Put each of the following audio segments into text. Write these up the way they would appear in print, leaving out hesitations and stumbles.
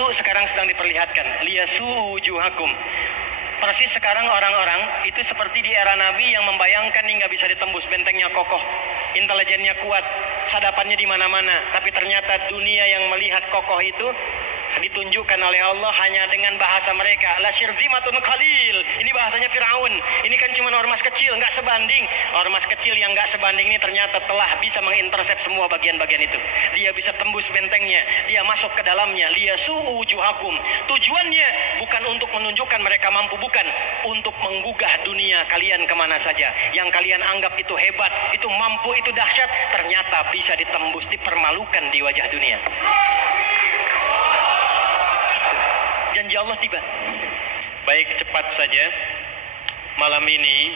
itu sekarang sedang diperlihatkan. Liyasu wujuhakum. Persis sekarang orang-orang itu seperti di era Nabi yang membayangkan ini nggak bisa ditembus, bentengnya kokoh, intelijennya kuat, sadapannya di mana-mana. Tapi ternyata dunia yang melihat kokoh itu ditunjukkan oleh Allah hanya dengan bahasa mereka. La syirzimatun qalil. Ini bahasanya Firaun. Ini kan cuma ormas kecil, nggak sebanding. Ormas kecil yang nggak sebanding ini ternyata telah bisa mengintersep semua bagian-bagian itu. Dia bisa tembus bentengnya, dia masuk ke dalamnya. Liyasu'u wujuhakum. Tujuannya bukan untuk menunjukkan mereka mampu, bukan untuk menggugah dunia kalian kemana saja. Yang kalian anggap itu hebat, itu mampu, itu dahsyat, ternyata bisa ditembus, dipermalukan di wajah dunia. Janji Allah tiba. Baik, cepat saja. Malam ini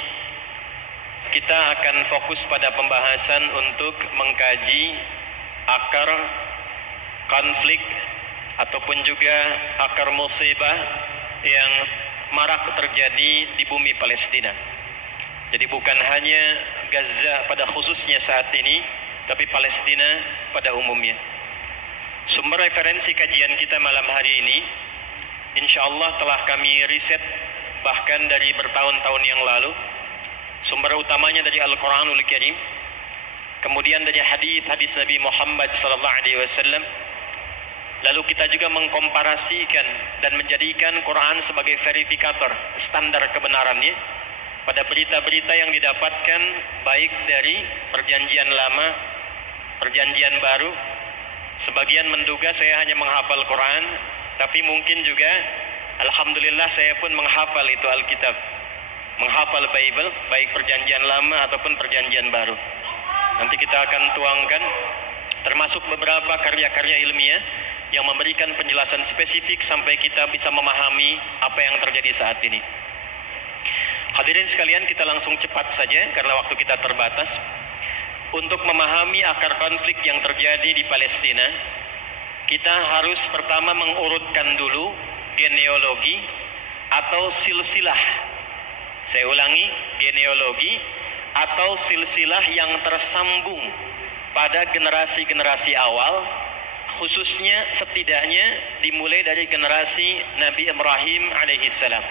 kita akan fokus pada pembahasan untuk mengkaji akar konflik ataupun juga akar musibah yang marak terjadi di bumi Palestina. Jadi bukan hanya Gaza pada khususnya saat ini, tapi Palestina pada umumnya. Sumber referensi kajian kita malam hari ini insya Allah telah kami riset bahkan dari bertahun-tahun yang lalu. Sumber utamanya dari Al-Quranul Karim, kemudian dari hadis-hadis Nabi Muhammad SAW. Lalu kita juga mengkomparasikan dan menjadikan Quran sebagai verifikator standar kebenarannya pada berita-berita yang didapatkan baik dari perjanjian lama, perjanjian baru. Sebagian menduga saya hanya menghafal Quran, tapi mungkin juga alhamdulillah saya pun menghafal itu Alkitab, menghafal Bible, baik perjanjian lama ataupun perjanjian baru. Nanti kita akan tuangkan termasuk beberapa karya-karya ilmiah yang memberikan penjelasan spesifik sampai kita bisa memahami apa yang terjadi saat ini. Hadirin sekalian, kita langsung cepat saja karena waktu kita terbatas. Untuk memahami akar konflik yang terjadi di Palestina, kita harus pertama mengurutkan dulu genealogi atau silsilah. Saya ulangi, genealogi atau silsilah yang tersambung pada generasi-generasi awal, khususnya setidaknya dimulai dari generasi Nabi Ibrahim alaihissalam.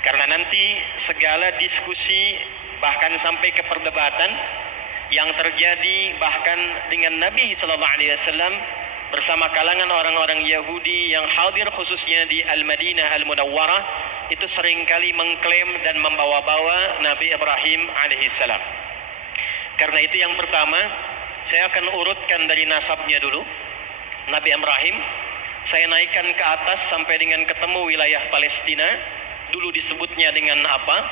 Karena nanti segala diskusi bahkan sampai ke perdebatan yang terjadi bahkan dengan Nabi SAW bersama kalangan orang-orang Yahudi yang hadir khususnya di Al-Madinah Al-Munawwarah, itu seringkali mengklaim dan membawa-bawa Nabi Ibrahim alaihissalam. Karena itu yang pertama, saya akan urutkan dari nasabnya dulu. Nabi Ibrahim, saya naikkan ke atas sampai dengan ketemu wilayah Palestina. Dulu disebutnya dengan apa?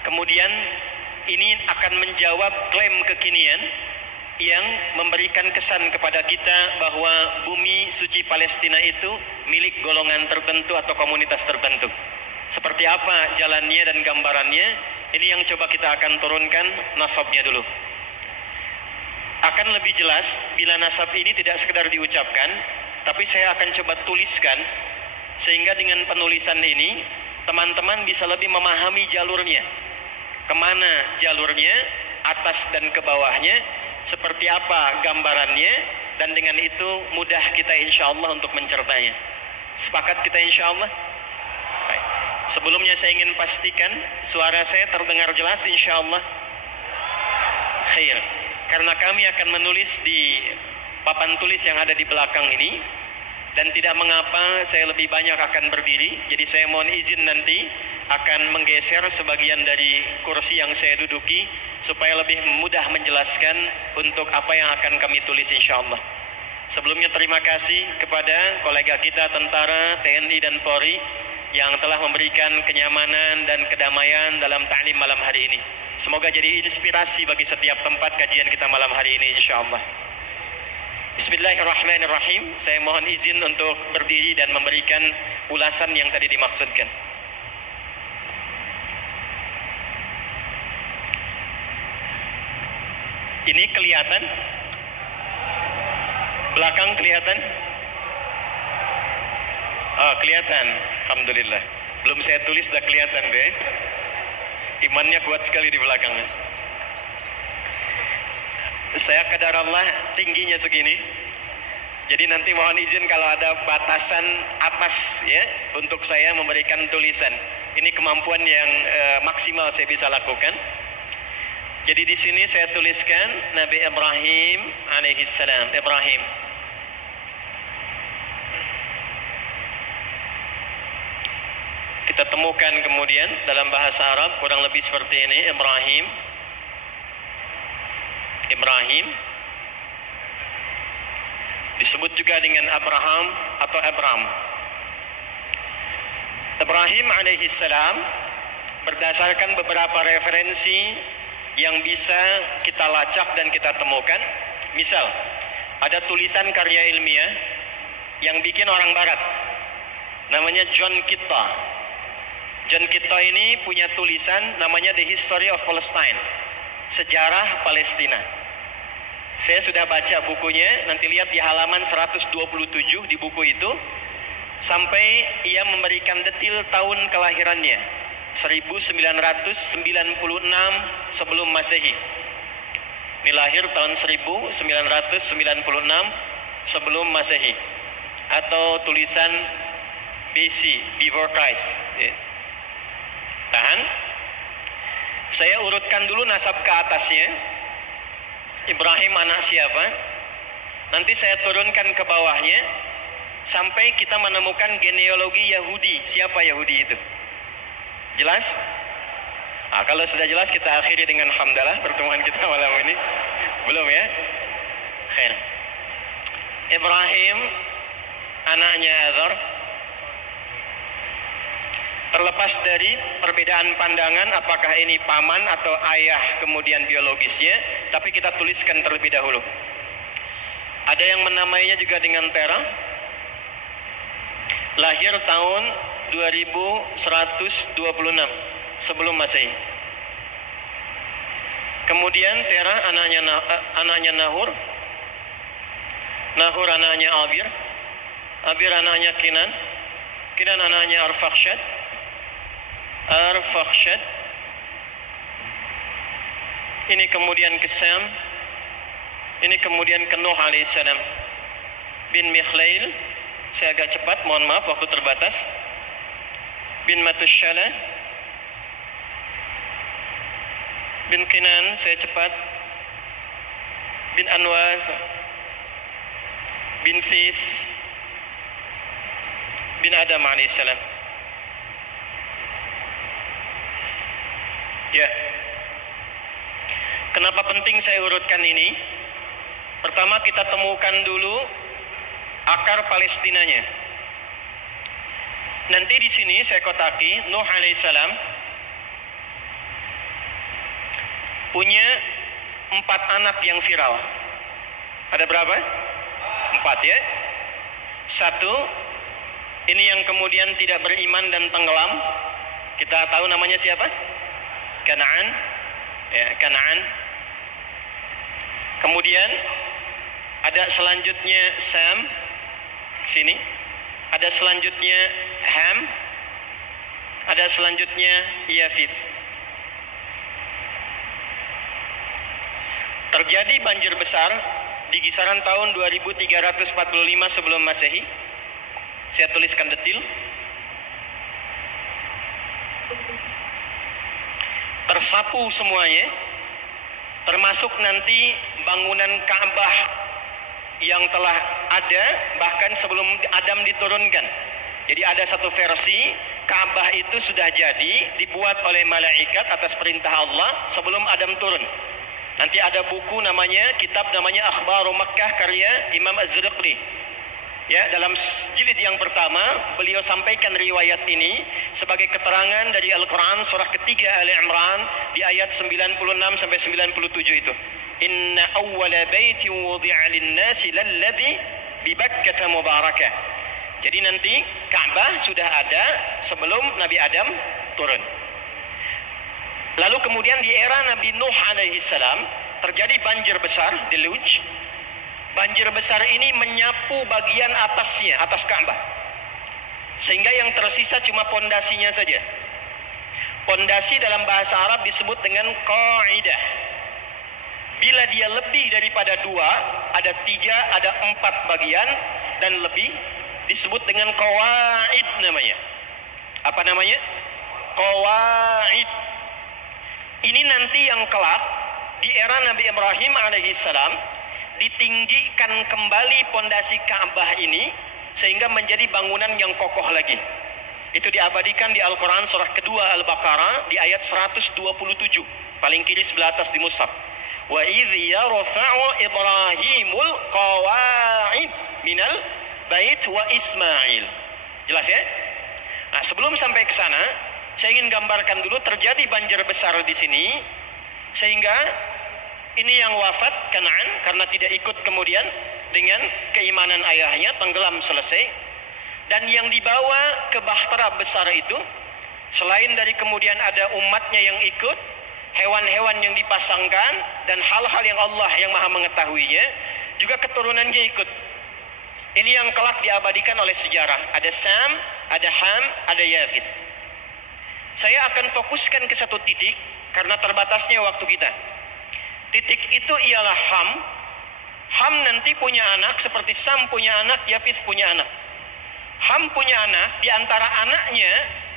Kemudian ini akan menjawab klaim kekinian yang memberikan kesan kepada kita bahwa bumi suci Palestina itu milik golongan tertentu atau komunitas tertentu. Seperti apa jalannya dan gambarannya, ini yang coba kita akan turunkan nasabnya dulu. Akan lebih jelas bila nasab ini tidak sekedar diucapkan, tapi saya akan coba tuliskan, sehingga dengan penulisan ini teman-teman bisa lebih memahami jalurnya, kemana jalurnya, atas dan ke bawahnya, seperti apa gambarannya, dan dengan itu mudah kita insya Allah untuk mencertanya. Sepakat kita insya Allah? Baik. Sebelumnya saya ingin pastikan suara saya terdengar jelas insya Allah. Khair. Karena kami akan menulis di papan tulis yang ada di belakang ini, dan tidak mengapa saya lebih banyak akan berdiri, jadi saya mohon izin nanti akan menggeser sebagian dari kursi yang saya duduki supaya lebih mudah menjelaskan untuk apa yang akan kami tulis insya Allah. Sebelumnya terima kasih kepada kolega kita tentara, TNI dan Polri yang telah memberikan kenyamanan dan kedamaian dalam ta'lim malam hari ini. Semoga jadi inspirasi bagi setiap tempat kajian kita malam hari ini insya Allah. Bismillahirrahmanirrahim. Saya mohon izin untuk berdiri dan memberikan ulasan yang tadi dimaksudkan. Ini kelihatan? Belakang kelihatan? Oh, kelihatan. Alhamdulillah. Belum saya tulis sudah kelihatan deh. Imannya kuat sekali di belakangnya. Saya qadarallah tingginya segini. Jadi nanti mohon izin kalau ada batasan atas ya untuk saya memberikan tulisan. Ini kemampuan yang maksimal saya bisa lakukan. Jadi di sini saya tuliskan Nabi Ibrahim alaihissalam. Ibrahim. Kita temukan kemudian dalam bahasa Arab kurang lebih seperti ini, Ibrahim. Ibrahim disebut juga dengan Abraham atau Abram. Ibrahim alaihissalam berdasarkan beberapa referensi yang bisa kita lacak dan kita temukan. Misal, ada tulisan karya ilmiah yang bikin orang barat, namanya John Kitta. John Kitta ini punya tulisan namanya The History of Palestine, sejarah Palestina. Saya sudah baca bukunya, nanti lihat di halaman 127 di buku itu, sampai ia memberikan detil tahun kelahirannya, 1996 sebelum Masehi. Ini lahir tahun 1996 sebelum Masehi, atau tulisan BC, Before Christ. Tahan. Saya urutkan dulu nasab ke atasnya. Ibrahim anak siapa? Nanti saya turunkan ke bawahnya sampai kita menemukan genealogi Yahudi. Siapa Yahudi itu? Jelas? Kalau sudah jelas kita akhiri dengan hamdalah pertemuan kita malam ini. Belum ya? Khair. Ibrahim anaknya Azar. Terlepas dari perbedaan pandangan apakah ini paman atau ayah kemudian biologisnya, tapi kita tuliskan terlebih dahulu. Ada yang menamainya juga dengan Tera. Lahir tahun 2126 sebelum Masehi. Kemudian Tera anaknya Nahur. Nahur anaknya Abir. Abir anaknya Kinan. Kinan anaknya Arfakhshad. Arfakhshad ini kemudian ke Sam, ini kemudian ke Nuh alaihissalam bin Mikhlail. Saya agak cepat, mohon maaf waktu terbatas. Bin Matusshala bin Kinan, saya cepat. Bin Anwar bin Sis bin Adam alaihissalam. Ya, kenapa penting saya urutkan ini? Pertama kita temukan dulu akar Palestinanya. Nanti di sini saya kotaki Nuh alaihissalam punya 4 anak yang viral. Ada berapa? 4 ya. 1 ini yang kemudian tidak beriman dan tenggelam. Kita tahu namanya siapa? Kanaan, ya, Kanaan. Kemudian ada selanjutnya Sam, sini. Ada selanjutnya Ham. Ada selanjutnya Yafith. Terjadi banjir besar di kisaran tahun 2345 sebelum Masehi. Saya tuliskan detil. Tersapu semuanya, termasuk nanti bangunan Ka'bah yang telah ada bahkan sebelum Adam diturunkan. Jadi ada satu versi Ka'bah itu sudah jadi dibuat oleh malaikat atas perintah Allah sebelum Adam turun. Nanti ada buku namanya, kitab namanya Akhbaru Makkah karya Imam Az-Zurqli. Ya, dalam jilid yang pertama beliau sampaikan riwayat ini sebagai keterangan dari Al-Quran surah ketiga Ali Imran di ayat 96 sampai 97 itu. Inna awwala baitin wudi'a lin-nasi lalladzi bi Bakkah mubarakah. Jadi nanti Ka'bah sudah ada sebelum Nabi Adam turun. Lalu kemudian di era Nabi Nuh alaihissalam terjadi banjir besar, deluge. Banjir besar ini menyapu bagian atasnya, atas Ka'bah. Sehingga yang tersisa cuma pondasinya saja. Pondasi dalam bahasa Arab disebut dengan qaidah. Bila dia lebih daripada 2 ada 3, ada 4 bagian dan lebih, disebut dengan qawaid namanya. Apa namanya? Qawaid. Ini nanti yang kelak di era Nabi Ibrahim alaihissalam ditinggikan kembali pondasi Ka'bah ini sehingga menjadi bangunan yang kokoh lagi. Itu diabadikan di Al-Quran surah kedua Al-Baqarah di ayat 127, paling kiri sebelah atas di mushaf. Wa idh yarfa'u Ibrahimul qawaid minal bait wa Ismail. Jelas ya? Nah, sebelum sampai ke sana, saya ingin gambarkan dulu terjadi banjir besar di sini sehingga ini yang wafat Kan'an karena tidak ikut kemudian dengan keimanan ayahnya, tenggelam selesai. Dan yang dibawa ke bahtera besar itu, selain dari kemudian ada umatnya yang ikut, hewan-hewan yang dipasangkan, dan hal-hal yang Allah yang maha mengetahuinya, juga keturunannya ikut. Ini yang kelak diabadikan oleh sejarah. Ada Sam, ada Ham, ada Yafith. Saya akan fokuskan ke satu titik, karena terbatasnya waktu kita. Titik itu ialah Ham. Ham nanti punya anak, seperti Sam punya anak, Yafith punya anak. Ham punya anak, di antara anaknya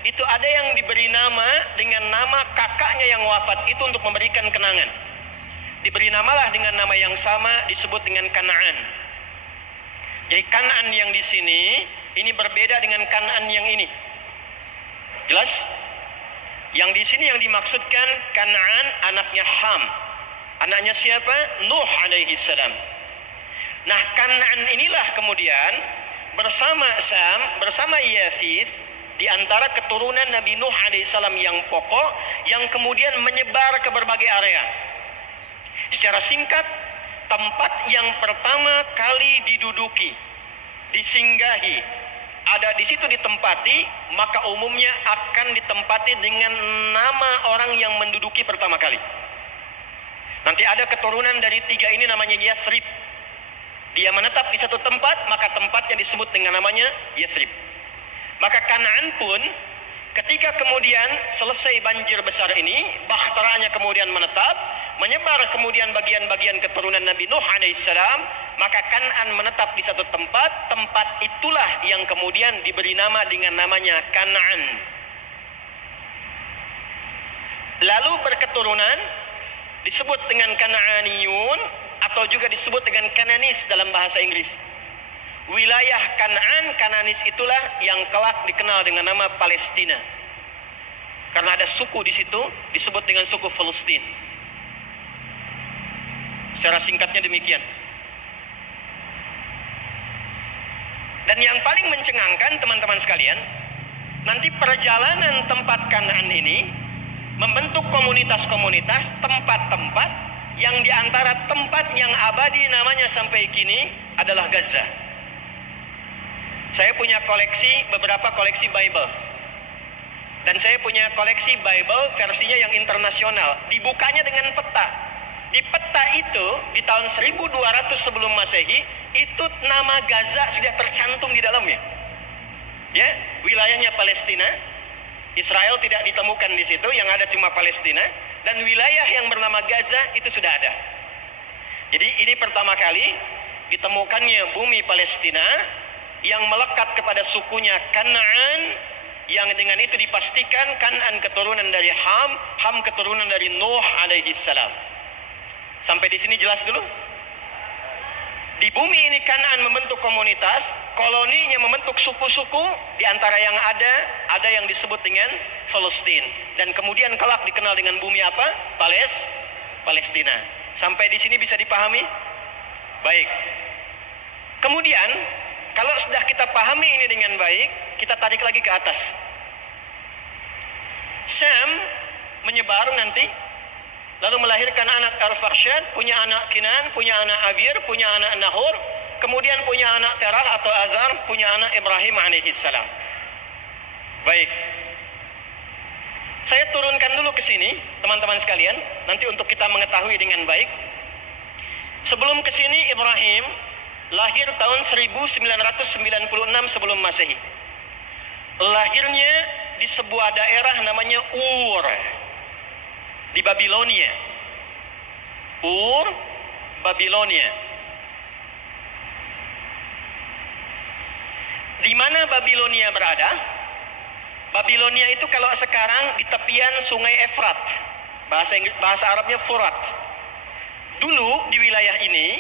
itu ada yang diberi nama dengan nama kakaknya yang wafat itu untuk memberikan kenangan. Diberi namalah dengan nama yang sama, disebut dengan Kan'an. Jadi Kan'an yang di sini ini berbeda dengan Kan'an yang ini. Jelas? Yang di sini yang dimaksudkan Kan'an anaknya Ham. Anaknya siapa? Nuh alaihi salam. Nah, Kan'an inilah kemudian bersama Sam, bersama Yafith, di antara keturunan Nabi Nuh alaihissalam yang pokok, yang kemudian menyebar ke berbagai area. Secara singkat, tempat yang pertama kali diduduki, disinggahi, ada di situ ditempati, maka umumnya akan ditempati dengan nama orang yang menduduki pertama kali. Nanti ada keturunan dari 3 ini namanya Yathrib. Dia menetap di satu tempat, maka tempatnya disebut dengan namanya Yathrib. Maka Kan'an pun ketika kemudian selesai banjir besar ini, bahteranya kemudian menetap, menyebar kemudian bagian-bagian keturunan Nabi Nuh alaihissalam, maka Kan'an menetap di satu tempat, tempat itulah yang kemudian diberi nama dengan namanya Kan'an. Lalu berketurunan disebut dengan Kan'aniyun, atau juga disebut dengan Kananis dalam bahasa Inggris. Wilayah Kan'an, Kananis itulah yang kelak dikenal dengan nama Palestina. Karena ada suku di situ disebut dengan suku Palestina. Secara singkatnya demikian. Dan yang paling mencengangkan teman-teman sekalian, nanti perjalanan tempat Kan'an ini membentuk komunitas-komunitas, tempat-tempat yang diantara tempat yang abadi namanya sampai kini adalah Gaza. Saya punya beberapa koleksi Bible. Dan saya punya koleksi Bible versinya yang internasional. Dibukanya dengan peta. Di peta itu, di tahun 1200 sebelum Masehi, itu nama Gaza sudah tercantum di dalamnya. Ya, wilayahnya Palestina. Israel tidak ditemukan di situ, yang ada cuma Palestina. Dan wilayah yang bernama Gaza itu sudah ada. Jadi ini pertama kali ditemukannya bumi Palestina yang melekat kepada sukunya Kan'an, yang dengan itu dipastikan Kan'an keturunan dari Ham, Ham keturunan dari Nuh alaihi salam. Sampai di sini jelas dulu? Di bumi ini Kan'an membentuk komunitas, koloninya membentuk suku-suku, di antara yang ada yang disebut dengan Palestina. Dan kemudian kelak dikenal dengan bumi apa? Palestina. Sampai di sini bisa dipahami? Baik. Kemudian, kalau sudah kita pahami ini dengan baik, kita tarik lagi ke atas. Sam menyebar nanti, lalu melahirkan anak Arfakhshad, punya anak Kinan, punya anak Abir, punya anak Nahor, kemudian punya anak Terah atau Azar, punya anak Ibrahim alaihissalam. Baik. Saya turunkan dulu ke sini, teman-teman sekalian, nanti untuk kita mengetahui dengan baik. Sebelum ke sini Ibrahim lahir tahun 1996 sebelum Masehi. Lahirnya di sebuah daerah namanya Ur di Babilonia. Ur, Babilonia. Di mana Babilonia berada? Babilonia itu kalau sekarang di tepian sungai Efrat. Bahasa Arabnya Furat. Dulu di wilayah ini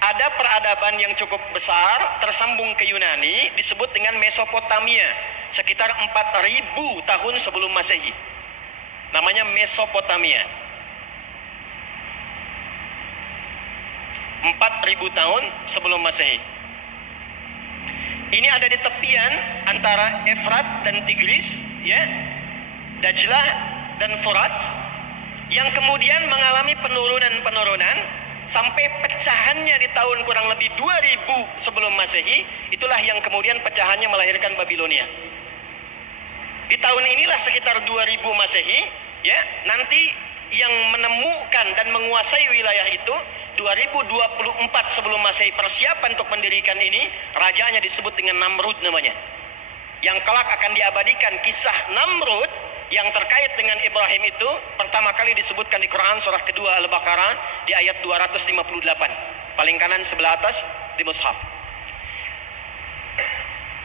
ada peradaban yang cukup besar tersambung ke Yunani disebut dengan Mesopotamia, sekitar 4000 tahun sebelum Masehi. Namanya Mesopotamia. 4000 tahun sebelum Masehi. Ini ada di tepian antara Efrat dan Tigris, ya, Dajlah dan Furat, yang kemudian mengalami penurunan sampai pecahannya di tahun kurang lebih 2000 sebelum Masehi. Itulah yang kemudian pecahannya melahirkan Babilonia. Di tahun inilah sekitar 2000 Masehi, ya, nanti yang menemukan dan menguasai wilayah itu 2024 sebelum Masehi. Persiapan untuk mendirikan ini, rajanya disebut dengan Namrud namanya. Yang kelak akan diabadikan kisah Namrud yang terkait dengan Ibrahim itu pertama kali disebutkan di Quran surah kedua Al-Baqarah di ayat 258, paling kanan sebelah atas di mushaf.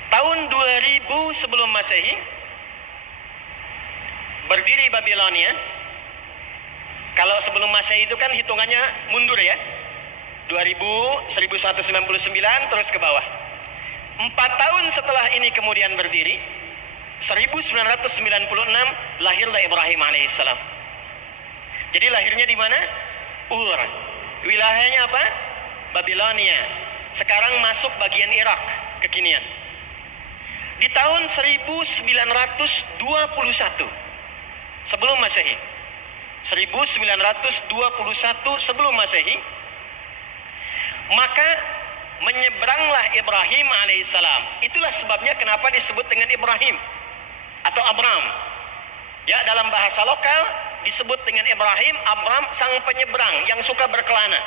Tahun 2000 sebelum Masehi berdiri Babilonia. Kalau sebelum Masehi itu kan hitungannya mundur ya, 1199 terus ke bawah. 4 tahun setelah ini kemudian berdiri, 1996 lahirlah Ibrahim alaihissalam. Jadi lahirnya di mana? Ur. Wilayahnya apa? Babilonia. Sekarang masuk bagian Irak kekinian. Di tahun 1921 sebelum Masehi. 1921 sebelum Masehi, maka menyeberanglah Ibrahim alaihissalam. Itulah sebabnya kenapa disebut dengan Ibrahim atau Abram. Ya, dalam bahasa lokal disebut dengan Ibrahim, Abram, sang penyeberang yang suka berkelana.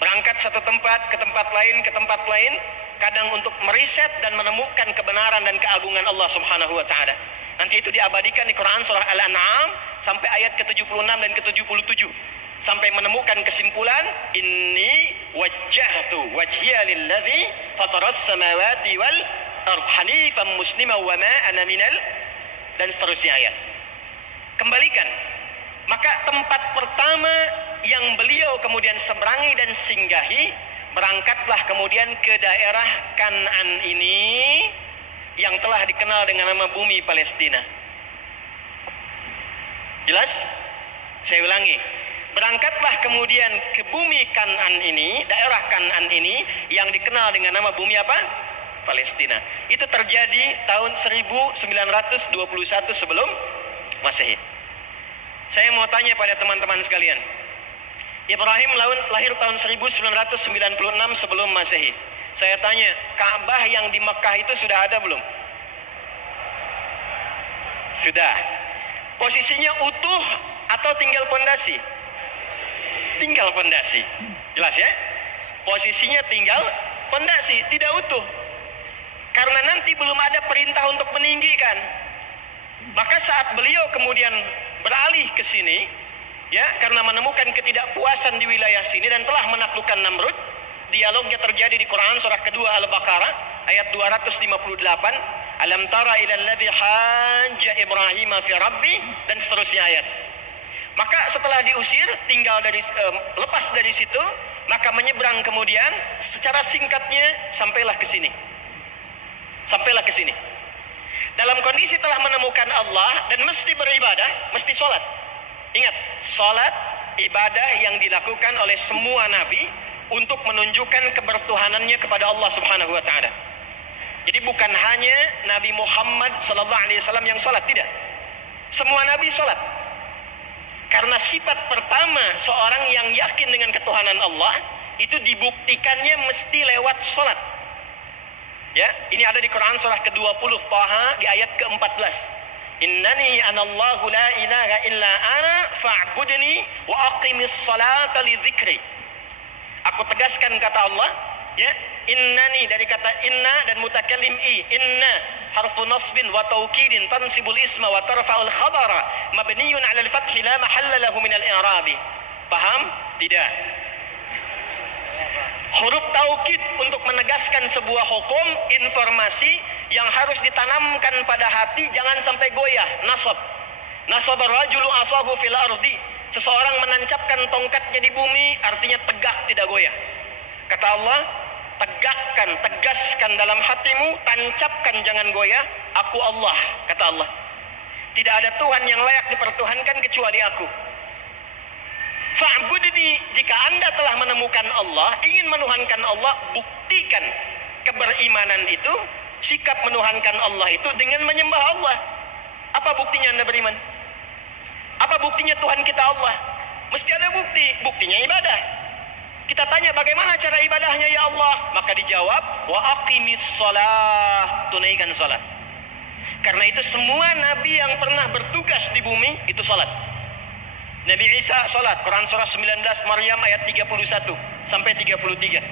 Berangkat satu tempat ke tempat lain, kadang untuk meriset dan menemukan kebenaran dan keagungan Allah Subhanahu wa taala. Nanti itu diabadikan di Quran surah Al-An'am sampai ayat ke-76 dan ke-77. Sampai menemukan kesimpulan, inni wajjahtu wajhiya lilladzi fataras samawati wal ardh hanifan musliman wa ma ana minal, dan seterusnya ayat. Kembalikan. Maka tempat pertama yang beliau kemudian seberangi dan singgahi, berangkatlah kemudian ke daerah Kan'an ini yang telah dikenal dengan nama bumi Palestina. Jelas? Saya ulangi. Berangkatlah kemudian ke bumi Kan'an ini, daerah Kan'an ini yang dikenal dengan nama bumi apa? Palestina. Itu terjadi tahun 1921 sebelum Masehi. Saya mau tanya pada teman-teman sekalian. Ibrahim lahir tahun 1996 sebelum Masehi. Saya tanya, Ka'bah yang di Mekah itu sudah ada belum? Sudah. Posisinya utuh atau tinggal pondasi? Tinggal pondasi. Jelas ya? Posisinya tinggal pondasi, tidak utuh. Karena nanti belum ada perintah untuk meninggikan. Maka saat beliau kemudian beralih ke sini, ya, karena menemukan ketidakpuasan di wilayah sini dan telah menaklukkan Namrud, dialognya terjadi di Quran surah kedua Al-Baqarah ayat 258, alam tara ilal ladzi hajja Ibrahim fi rabbi, dan seterusnya ayat. Maka setelah diusir, tinggal lepas dari situ, maka menyeberang kemudian secara singkatnya sampailah ke sini. Sampailah ke sini. Dalam kondisi telah menemukan Allah dan mesti beribadah, mesti sholat. Ingat, sholat ibadah yang dilakukan oleh semua nabi untuk menunjukkan kebertuhanannya kepada Allah Subhanahu wa taala. Jadi bukan hanya Nabi Muhammad sallallahu alaihi wasallam yang salat, tidak. Semua nabi salat. Karena sifat pertama seorang yang yakin dengan ketuhanan Allah itu dibuktikannya mesti lewat salat. Ya, ini ada di Quran surah ke-20 Taha di ayat ke-14. Innani anallahu la ilaha illa ana fa'budni wa aqimis salata li dzikri. Aku tegaskan kata Allah, ya, innani dari kata inna dan mutakallim inna harfu nasbin wa taukidin tansibul isma wa tarfa'ul khabara mabniyun 'ala al-fath la mahalla lahu min al-i'rab. Paham? Tidak. Huruf taukid untuk menegaskan sebuah hukum, informasi yang harus ditanamkan pada hati, jangan sampai goyah. Nasab. Nasab ar-rajulu asahu fil ardi. Seseorang menancapkan tongkatnya di bumi, artinya tegak, tidak goyah. Kata Allah, tegakkan, tegaskan dalam hatimu, tancapkan, jangan goyah. Aku Allah, kata Allah. Tidak ada Tuhan yang layak dipertuhankan kecuali aku. Fa'budni, jika anda telah menemukan Allah, ingin menuhankan Allah, buktikan keberimanan itu, sikap menuhankan Allah itu dengan menyembah Allah. Apa buktinya anda beriman? Apa buktinya Tuhan kita Allah? Mesti ada bukti. Buktinya ibadah. Kita tanya bagaimana cara ibadahnya ya Allah? Maka dijawab, wa aqimis shalah, tunaikan salat. Karena itu semua nabi yang pernah bertugas di bumi itu salat. Nabi Isa salat, Quran surah 19 Maryam ayat 31 sampai 33.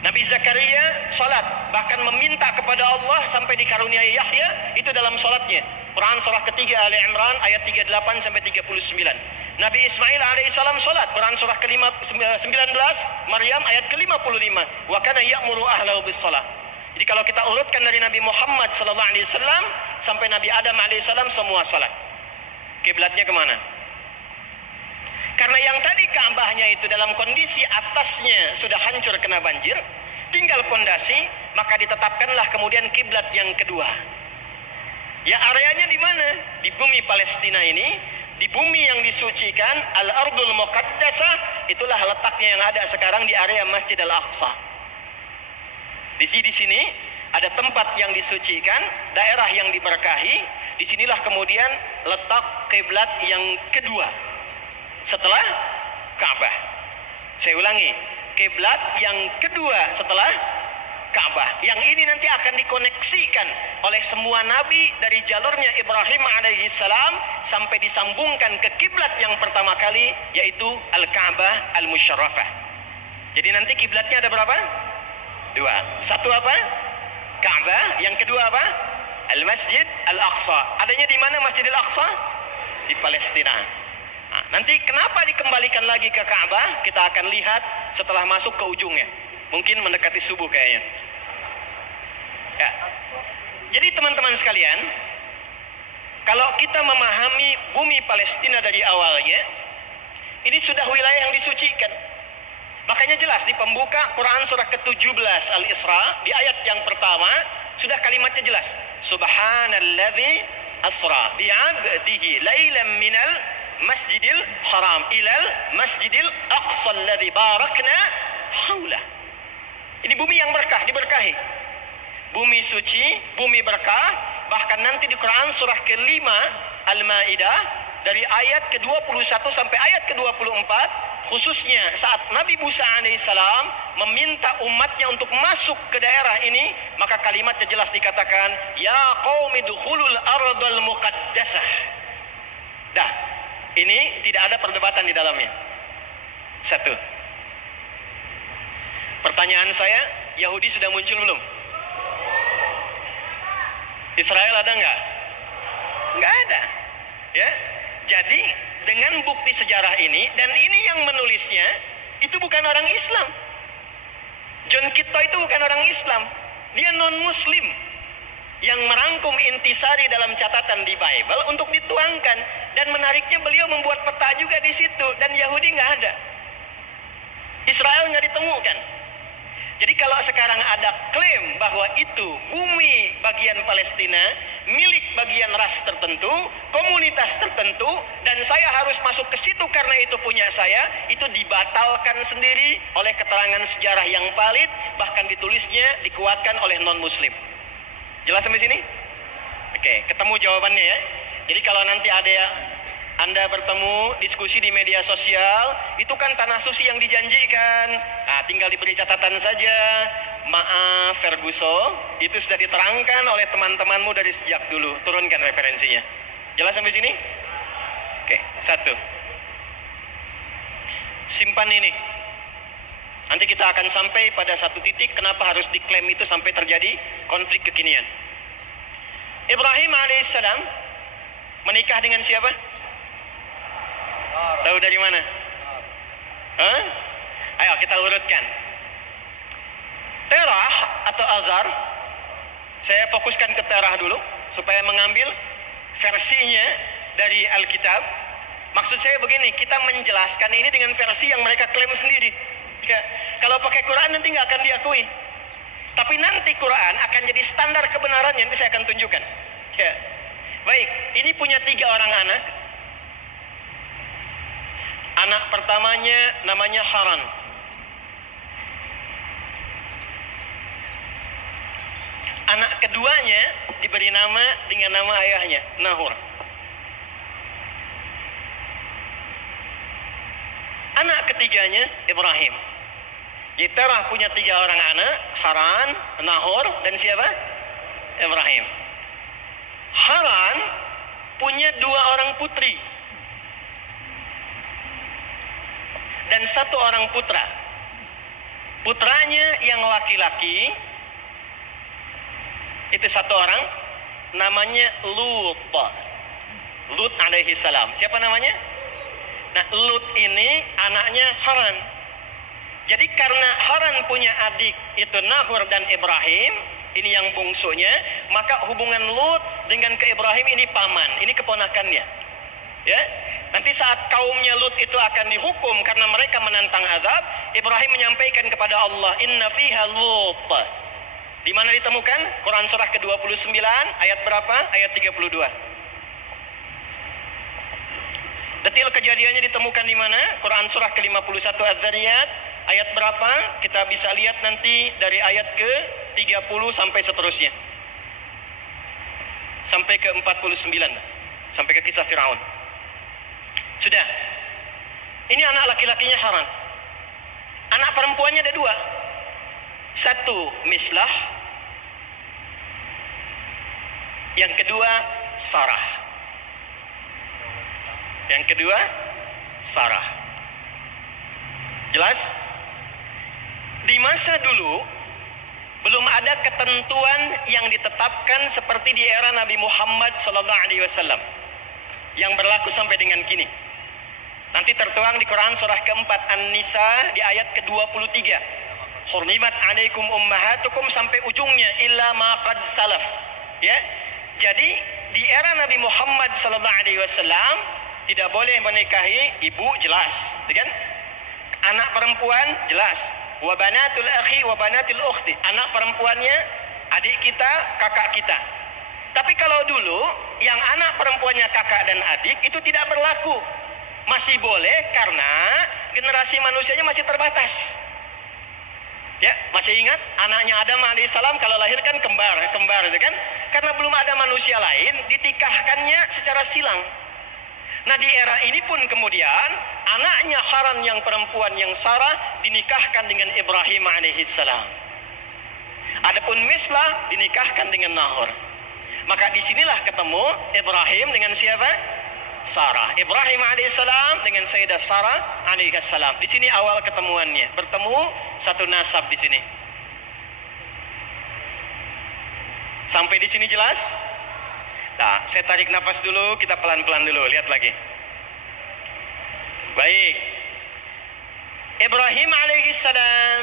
Nabi Zakaria salat, bahkan meminta kepada Allah sampai dikaruniai Yahya, itu dalam salatnya. Quran surah ketiga Ali Imran ayat 38 sampai 39. Nabi Ismail alaihissalam salat, Quran surah ke-19 Maryam ayat ke-55. Wa kana ya'muru ahlahu bis-shalah. Jadi kalau kita urutkan dari Nabi Muhammad sallallahu alaihi wasallam sampai Nabi Adam alaihissalam semua salat. Kiblatnya kemana? Karena yang tadi Ka'bahnya itu dalam kondisi atasnya sudah hancur kena banjir, tinggal pondasi, maka ditetapkanlah kemudian kiblat yang kedua. Ya, areanya di mana? Di bumi Palestina ini, di bumi yang disucikan, Al-Ardul Muqaddasah, itulah letaknya yang ada sekarang di area Masjid Al-Aqsa. Di sini ada tempat yang disucikan, daerah yang diberkahi, disinilah kemudian letak kiblat yang kedua setelah Ka'bah. Saya ulangi, kiblat yang kedua setelah Ka'bah. Yang ini nanti akan dikoneksikan oleh semua nabi dari jalurnya Ibrahim alaihissalam sampai disambungkan ke kiblat yang pertama kali, yaitu Al-Ka'bah Al-Musyarrafah. Jadi nanti kiblatnya ada berapa? Dua. Satu apa? Ka'bah. Yang kedua apa? Al-Masjid Al-Aqsa. Adanya di mana Masjid Al-Aqsa? Di Palestina. Nah, nanti kenapa dikembalikan lagi ke Ka'bah? Kita akan lihat setelah masuk ke ujungnya. Mungkin mendekati subuh kayaknya. Ya. Jadi teman-teman sekalian, kalau kita memahami bumi Palestina dari awalnya, ini sudah wilayah yang disucikan. Makanya jelas di pembuka Quran surah ke-17 Al-Isra, di ayat yang pertama, sudah kalimatnya jelas. Subhanalladzi asra bi'abdihi lailan minal masjidil haram ilal masjidil aqsa alladzi barakna haulah. Ini bumi yang berkah, diberkahi. Bumi suci, bumi berkah. Bahkan nanti di Quran surah ke-5 Al-Maidah dari ayat ke-21 sampai ayat ke-24, khususnya saat Nabi Musa alaihissalam meminta umatnya untuk masuk ke daerah ini, maka kalimatnya jelas dikatakan, ya qaumi dukhulul ardal muqaddasah. Dah, ini tidak ada perdebatan di dalamnya. Satu. Pertanyaan saya, Yahudi sudah muncul belum? Israel ada nggak? Nggak ada. Ya. Jadi dengan bukti sejarah ini, dan ini yang menulisnya itu bukan orang Islam. John Kitto itu bukan orang Islam, dia non-Muslim yang merangkum intisari dalam catatan di Bible untuk dituangkan. Dan menariknya beliau membuat peta juga di situ, dan Yahudi nggak ada, Israel nggak ditemukan. Jadi kalau sekarang ada klaim bahwa itu bumi bagian Palestina milik bagian ras tertentu, komunitas tertentu, dan saya harus masuk ke situ karena itu punya saya, itu dibatalkan sendiri oleh keterangan sejarah yang valid, bahkan ditulisnya dikuatkan oleh non-Muslim. Jelas sampai sini? Oke, ketemu jawabannya ya. Jadi kalau nanti ada Anda bertemu, diskusi di media sosial, itu kan tanah suci yang dijanjikan. Nah, tinggal diberi catatan saja. Maaf Ferguson, itu sudah diterangkan oleh teman-temanmu dari sejak dulu. Turunkan referensinya. Jelas sampai sini? Oke, satu. Simpan ini. Nanti kita akan sampai pada satu titik kenapa harus diklaim itu sampai terjadi konflik kekinian. Ibrahim alaihissalam menikah dengan siapa? Tahu dari mana? Hah? Ayo kita urutkan. Terah atau Azar, saya fokuskan ke Terah dulu supaya mengambil versinya dari Alkitab. Maksud saya begini, kita menjelaskan ini dengan versi yang mereka klaim sendiri. Ya, kalau pakai Quran nanti nggak akan diakui. Tapi nanti Quran akan jadi standar kebenaran yang nanti saya akan tunjukkan. Ya. Baik, ini punya 3 orang anak. Anak pertamanya namanya Haran. Anak keduanya diberi nama dengan nama ayahnya, Nahor. Anak ketiganya Ibrahim. Jadi Terah punya 3 orang anak, Haran, Nahor, dan siapa? Ibrahim. Haran punya 2 orang putri dan 1 orang putra. Putranya yang laki-laki itu 1 orang, namanya Lut. Lut alaihi salam. Siapa namanya? Nah, Lut ini anaknya Haran. Jadi karena Haran punya adik itu Nahor dan Ibrahim, ini yang bungsunya, maka hubungan Lut dengan ke Ibrahim ini paman, ini keponakannya. Ya. Nanti saat kaumnya Lut itu akan dihukum karena mereka menantang azab, Ibrahim menyampaikan kepada Allah, "Inna fiha Lut." Di mana ditemukan? Quran surah ke-29 ayat berapa? Ayat 32. Detil kejadiannya ditemukan di mana? Quran surah ke-51 Az-Zariyat ayat berapa? Kita bisa lihat nanti dari ayat ke-30 sampai seterusnya. Sampai ke-49. Sampai ke kisah Firaun. Sudah. Ini anak laki-lakinya Haran. Anak perempuannya ada 2. 1 Mislah. Yang kedua Sarah. Yang kedua Sarah. Jelas? Di masa dulu belum ada ketentuan yang ditetapkan seperti di era Nabi Muhammad SAW yang berlaku sampai dengan kini. Nanti tertuang di Quran surah keempat An-Nisa di ayat ke-23. Hurrimat alaikum ummahatukum sampai ujungnya illa ma qad salaf. Ya. Jadi di era Nabi Muhammad SAW tidak boleh menikahi ibu, jelas, kan? Anak perempuan jelas. Wa banatul akhi wa banatil ukhti. Anak perempuannya adik kita, kakak kita. Tapi kalau dulu yang anak perempuannya kakak dan adik itu tidak berlaku. Masih boleh karena generasi manusianya masih terbatas. Ya, masih ingat anaknya Adam alaihissalam kalau lahir kan kembar itu kan? Karena belum ada manusia lain, ditikahkannya secara silang. Nah, di era ini pun kemudian anaknya Haran yang perempuan yang Sarah dinikahkan dengan Ibrahim alaihissalam. Adapun Mislah dinikahkan dengan Nahor. Maka disinilah ketemu Ibrahim dengan siapa? Sarah. Ibrahim alaihissalam dengan Sayyidah Sarah alaihissalam. Di sini awal ketemuannya. Bertemu satu nasab di sini. Sampai di sini jelas? Nah, saya tarik nafas dulu, kita pelan-pelan dulu, lihat lagi. Baik. Ibrahim alaihissalam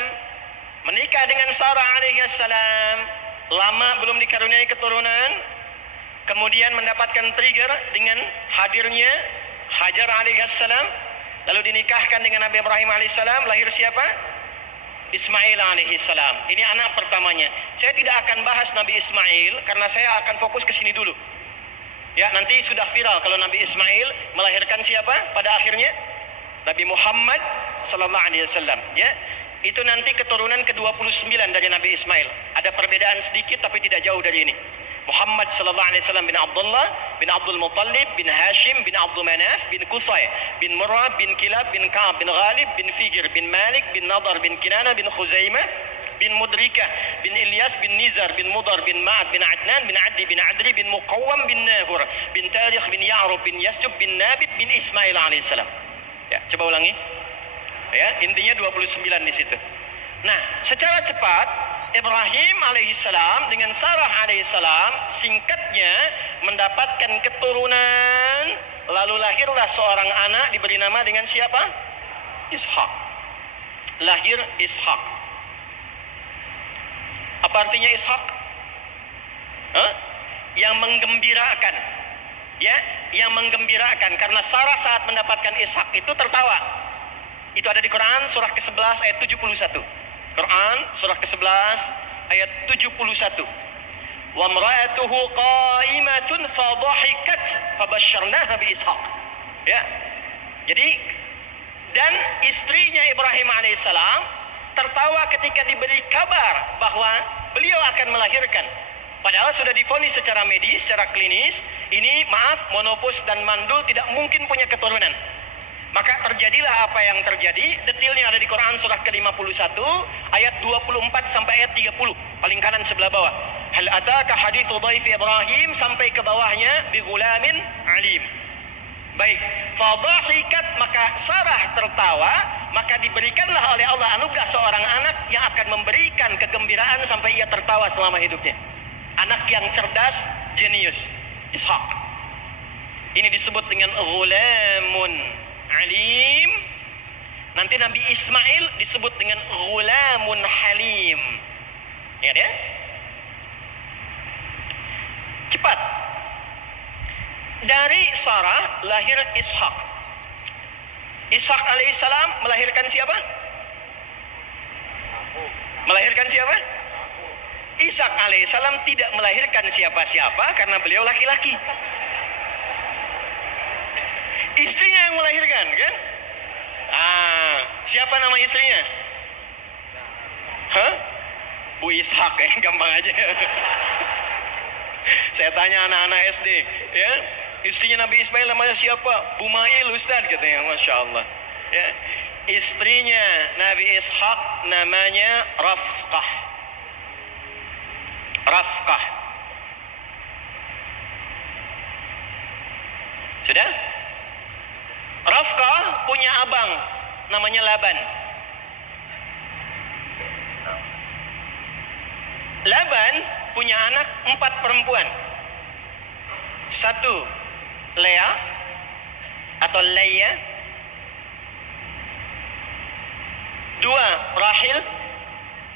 menikah dengan Sarah alaihissalam, lama belum dikaruniai keturunan. Kemudian mendapatkan trigger dengan hadirnya Hajar alaihissalam, lalu dinikahkan dengan Nabi Ibrahim alaihissalam. Lahir siapa? Ismail alaihissalam. Ini anak pertamanya. Saya tidak akan bahas Nabi Ismail karena saya akan fokus ke sini dulu. Ya, nanti sudah viral kalau Nabi Ismail melahirkan siapa pada akhirnya? Nabi Muhammad sallallahu alaihi wasallam. Ya. Itu nanti keturunan ke-29 dari Nabi Ismail. Ada perbedaan sedikit tapi tidak jauh dari ini. Muhammad sallallahu alaihi wasallam bin Abdullah bin Abdul Muttalib bin Hashim bin Abdul Manaf bin Qusay bin Murrah bin Kilab bin Ka'ab bin Ghalib bin Fijr bin Malik bin Nadar bin Kinana bin Khuzaimah bin Mudrikah bin Ilyas bin Nizar bin Mudar bin Ma'ad bin Adnan bin Addi bin Adri bin Muqawwam bin Nahur bin Tarikh bin Ya'rub bin Yasjub bin Nabit bin Ismail alaihissalam. Ya, coba ulangi. Ya, intinya 29 di situ. Nah, secara cepat Ibrahim alaihissalam dengan Sarah alaihissalam singkatnya mendapatkan keturunan, lalu lahirlah seorang anak diberi nama dengan siapa? Ishak. Lahir Ishak. Apa artinya Ishak? Yang menggembirakan. Ya, yang menggembirakan, karena Sarah saat mendapatkan Ishak itu tertawa. Itu ada di Quran surah ke-11 ayat 71. Quran surah ke-11 ayat 71. Wa imra'atuhu qa'imatun fadhahikat fabasyarnaha bi Ishaq. Ya. Jadi, dan istrinya Ibrahim alaihissalam tertawa ketika diberi kabar bahwa beliau akan melahirkan. Padahal sudah divonis secara medis, secara klinis, ini maaf, monopus dan mandul tidak mungkin punya keturunan. Maka terjadilah apa yang terjadi. Detailnya ada di Quran surah ke-51 ayat 24 sampai ayat 30, paling kanan sebelah bawah. Hal ataka hadithu dhaifi Ibrahim, sampai ke bawahnya bi ghulamin alim. Baik, fadhahikat, maka Sarah tertawa, maka diberikanlah oleh Allah anugerah seorang anak yang akan memberikan kegembiraan sampai ia tertawa selama hidupnya. Anak yang cerdas, jenius, Ishak. Ini disebut dengan ghulamun alim. Nanti Nabi Ismail disebut dengan ghulamun halim. Ingat ya? Cepat. Dari Sarah lahir Ishak. Ishak alaihissalam melahirkan siapa? Melahirkan siapa? Ishak alaihissalam tidak melahirkan siapa-siapa karena beliau laki-laki. Istrinya yang melahirkan, kan? Siapa nama istrinya? Bu Ishak, gampang aja. Saya tanya anak-anak SD, ya, istrinya Nabi Ismail namanya siapa? Bu Mail Ustaz, katanya. Masya Allah. Ya. Istrinya Nabi Ishak namanya Rafqah. Rafqah. Sudah? Rafqah punya abang namanya Laban. Laban punya anak 4 perempuan. 1 Lea atau Leia. 2 Rahil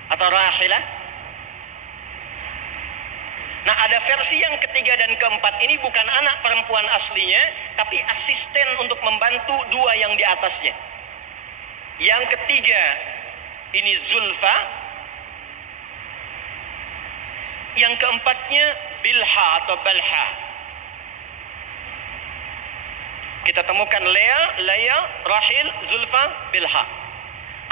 atau Rahilah. Nah, ada versi yang ketiga dan keempat ini bukan anak perempuan aslinya, tapi asisten untuk membantu 2 yang di atasnya. Yang ketiga ini Zulfa. Yang keempatnya Bilha atau Balha. Kita temukan Lea, Rahil, Zulfa, Bilha.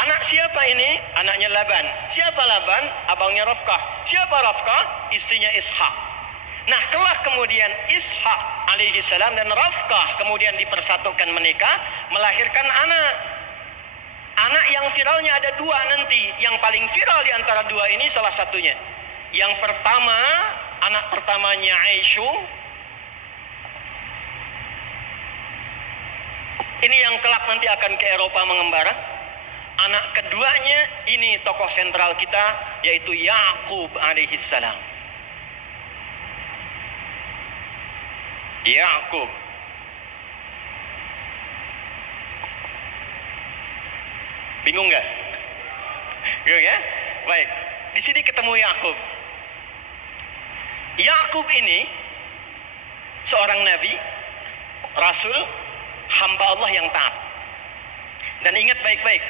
Anak siapa ini? Anaknya Laban. Siapa Laban? Abangnya Rafqah. Siapa Rafqah? Istrinya Ishak. Nah, kelak kemudian Ishak alaihissalam dan Rafqah kemudian dipersatukan menikah, melahirkan anak. Anak yang viralnya ada 2 nanti. Yang paling viral di antara 2 ini salah satunya. Yang pertama, anak pertamanya Aisyu. Ini yang kelak nanti akan ke Eropa mengembara. Anak keduanya ini tokoh sentral kita, yaitu Yakub alaihissalam. Yakub. Bingung nggak? Bingung ya? Baik. Di sini ketemu Yakub. Yakub ini seorang nabi, rasul, hamba Allah yang taat. Dan ingat baik-baik,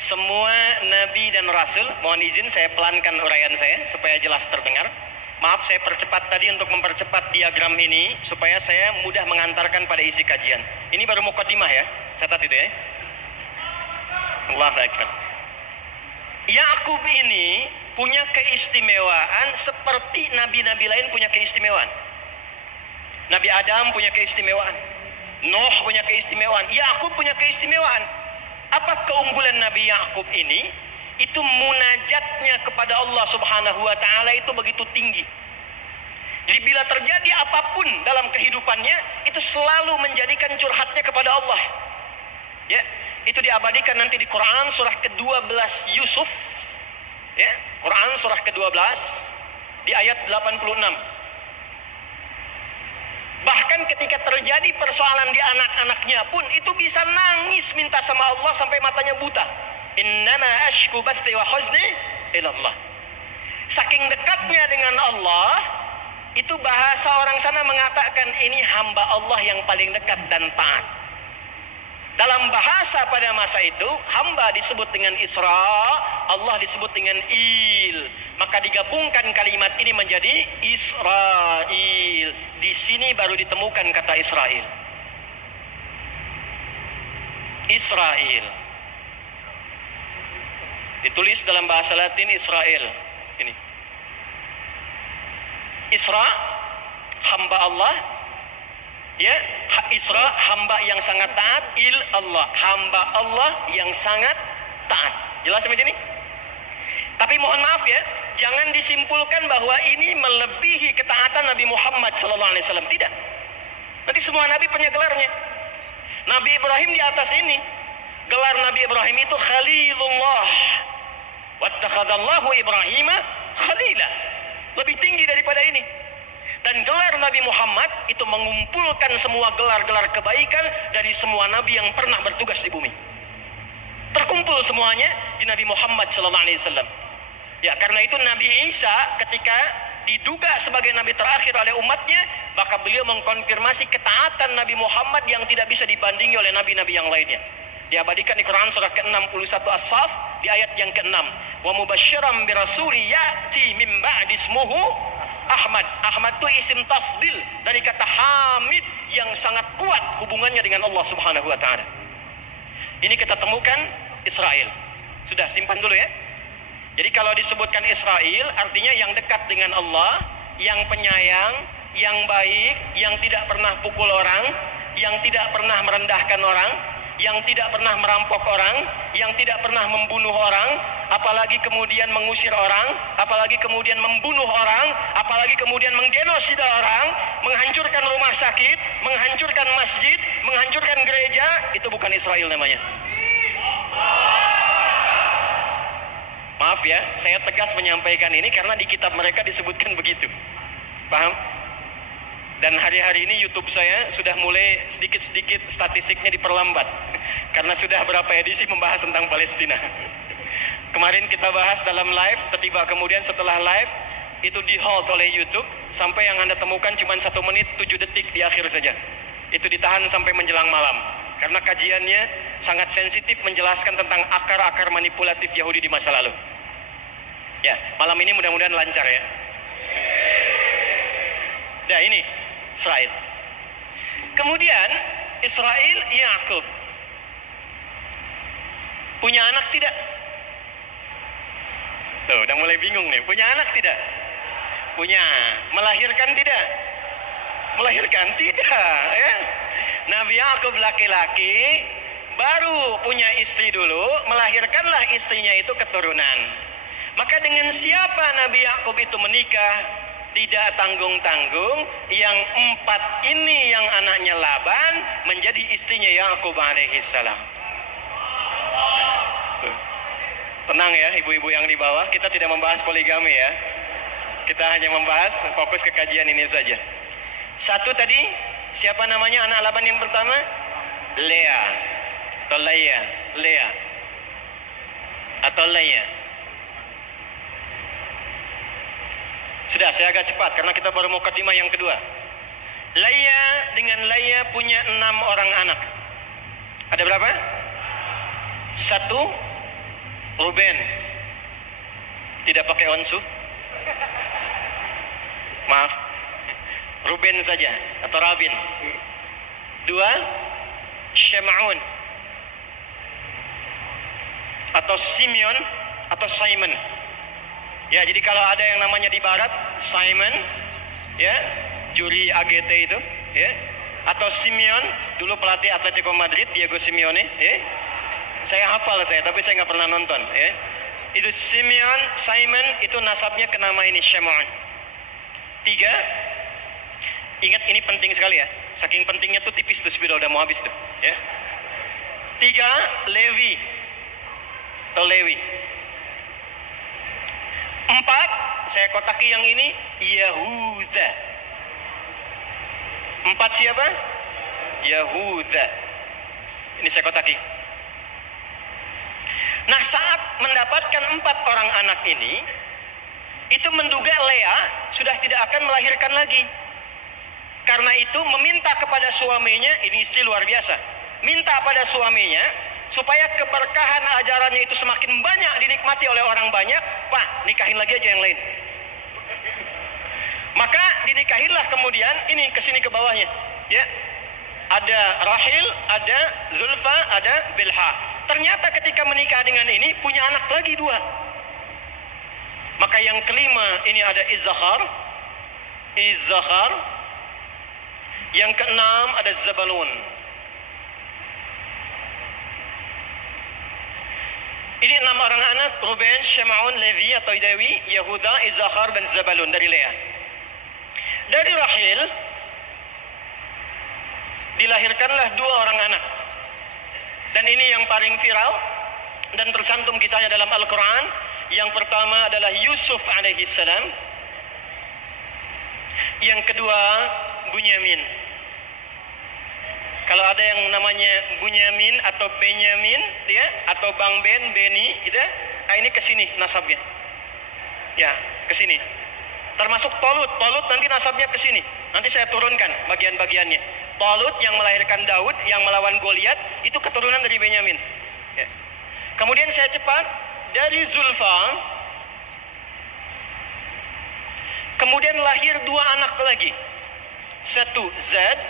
semua nabi dan rasul, mohon izin saya pelankan uraian saya supaya jelas terdengar. Maaf, saya percepat tadi untuk mempercepat diagram ini supaya saya mudah mengantarkan pada isi kajian. Ini baru mukaddimah ya, catat itu ya. Allahu Akbar. Yakub ini punya keistimewaan seperti nabi-nabi lain punya keistimewaan. Nabi Adam punya keistimewaan, Nuh punya keistimewaan, Yakub punya keistimewaan. Apa keunggulan Nabi Yakub ini? Itu munajatnya kepada Allah Subhanahu wa taala itu begitu tinggi. Jadi bila terjadi apapun dalam kehidupannya, itu selalu menjadikan curhatnya kepada Allah. Ya, itu diabadikan nanti di Quran surah ke-12 Yusuf. Ya, Quran surah ke-12 di ayat 86. Bahkan ketika terjadi persoalan di anak-anaknya pun itu bisa nangis minta sama Allah sampai matanya buta. Innama ashku bathi wa huzni ila Allah. Saking dekatnya dengan Allah, itu bahasa orang sana mengatakan ini hamba Allah yang paling dekat dan taat. Dalam bahasa pada masa itu, hamba disebut dengan Isra, Allah disebut dengan Il. Maka digabungkan kalimat ini menjadi Israil. Di sini baru ditemukan kata Israel. Israel. Ditulis dalam bahasa Latin Israel. Ini. Isra, hamba Allah. Ya, Isra, hamba yang sangat taat. Il, Allah, hamba Allah yang sangat taat. Jelas sampai sini? Tapi mohon maaf ya, jangan disimpulkan bahwa ini melebihi ketaatan Nabi Muhammad SAW. Tidak. Nanti semua Nabi punya gelarnya. Nabi Ibrahim di atas ini. Gelar Nabi Ibrahim itu Khalilullah. Wattakhadallahu Ibrahima Khalila. Lebih tinggi daripada ini. Dan gelar Nabi Muhammad itu mengumpulkan semua gelar-gelar kebaikan dari semua Nabi yang pernah bertugas di bumi. Terkumpul semuanya di Nabi Muhammad SAW. Ya, karena itu Nabi Isa ketika diduga sebagai Nabi terakhir oleh umatnya, maka beliau mengkonfirmasi ketaatan Nabi Muhammad yang tidak bisa dibandingi oleh Nabi-Nabi yang lainnya. Diabadikan di Quran surah ke-61 As-Saff di ayat yang ke-6. Wa mubasysyiran bi rasuli ya'ti min ba'di ismuhu Ahmad. Ahmad itu isim tafdil dari kata Hamid yang sangat kuat hubungannya dengan Allah Subhanahu wa taala. Ini kita temukan Israel. Sudah simpan dulu ya. Jadi kalau disebutkan Israel artinya yang dekat dengan Allah, yang penyayang, yang baik, yang tidak pernah pukul orang, yang tidak pernah merendahkan orang, yang tidak pernah merampok orang, yang tidak pernah membunuh orang, apalagi kemudian mengusir orang, apalagi kemudian membunuh orang, apalagi kemudian menggenosida orang, menghancurkan rumah sakit, menghancurkan masjid, menghancurkan gereja. Itu bukan Israel namanya. Maaf ya, saya tegas menyampaikan ini karena di kitab mereka disebutkan begitu. Paham? Dan hari-hari ini YouTube saya sudah mulai sedikit-sedikit statistiknya diperlambat. Karena sudah berapa edisi membahas tentang Palestina. Kemarin kita bahas dalam live, tiba kemudian setelah live, itu di-halt oleh YouTube, sampai yang Anda temukan cuma 1 menit 7 detik di akhir saja. Itu ditahan sampai menjelang malam. Karena kajiannya sangat sensitif menjelaskan tentang akar-akar manipulatif Yahudi di masa lalu. Ya, malam ini mudah-mudahan lancar ya. Nah ini Israel. Kemudian Israel Yakub punya anak tidak? Tuh, udah mulai bingung nih. Punya anak tidak? Punya. Melahirkan tidak? Melahirkan tidak, ya. Nabi Yakub laki-laki baru punya istri dulu, melahirkanlah istrinya itu keturunan. Maka dengan siapa Nabi Yakub itu menikah? Tidak tanggung-tanggung, yang 4 ini yang anaknya Laban menjadi istrinya Yakub alaihissalam. Tenang ya ibu-ibu yang di bawah, kita tidak membahas poligami ya. Kita hanya membahas fokus ke kajian ini saja. Satu tadi, siapa namanya anak Laban yang pertama? Lea atau Leia, Lea atau Leia. Sudah, saya agak cepat karena kita baru mau mukadimah yang kedua. Leia dengan Leia punya 6 orang anak. Ada berapa? 1 Ruben. Tidak pakai onsu. Maaf. Ruben saja atau Rabin. 2 Shem'un atau Simeon atau Simon. Ya, jadi kalau ada yang namanya di barat Simon, ya, juri AGT itu, ya, atau Simeon, dulu pelatih Atletico Madrid Diego Simeone, ya. Saya hafal tapi saya nggak pernah nonton, ya. Itu Simeon, Simon itu nasabnya ke nama ini Shem'un. 3, ingat ini penting sekali ya. Saking pentingnya tuh tipis tuh spidol udah mau habis tuh, ya. 3 Levi atau Lewi. 4, saya kotaki yang ini Yahuda. 4 siapa? Yahuda. Ini saya kotaki. Nah, saat mendapatkan 4 orang anak ini, itu menduga Lea sudah tidak akan melahirkan lagi. Karena itu meminta kepada suaminya, ini istri luar biasa, minta pada suaminya supaya keberkahan ajarannya itu semakin banyak dinikmati oleh orang banyak. Pak, nikahin lagi aja yang lain. Maka dinikahinlah kemudian, ini kesini ke bawahnya, ya. Ada Rahil, ada Zulfa, ada Bilha. Ternyata ketika menikah dengan ini punya anak lagi 2. Maka yang kelima ini ada Izzahar. Yang keenam ada Zabalun. Ini 6 orang anak, Ruben, Shim'un, Levi atau Dewi, Yehuda, Izzahar dan Zabalun dari Lea. Dari Rahil dilahirkanlah 2 orang anak. Dan ini yang paling viral dan tercantum kisahnya dalam Al-Quran. Yang pertama adalah Yusuf alaihissalam. Yang kedua Bunyamin. Kalau ada yang namanya Bunyamin atau Benyamin, dia atau Bang Ben, Beni, gitu. Ini kesini nasabnya. Ya, kesini. Termasuk Tolut nanti nasabnya kesini. Nanti saya turunkan bagian-bagiannya. Tolut yang melahirkan Daud, yang melawan Goliat, itu keturunan dari Benyamin. Ya. Kemudian saya cepat dari Zulfa. Kemudian lahir 2 anak lagi. Satu Zad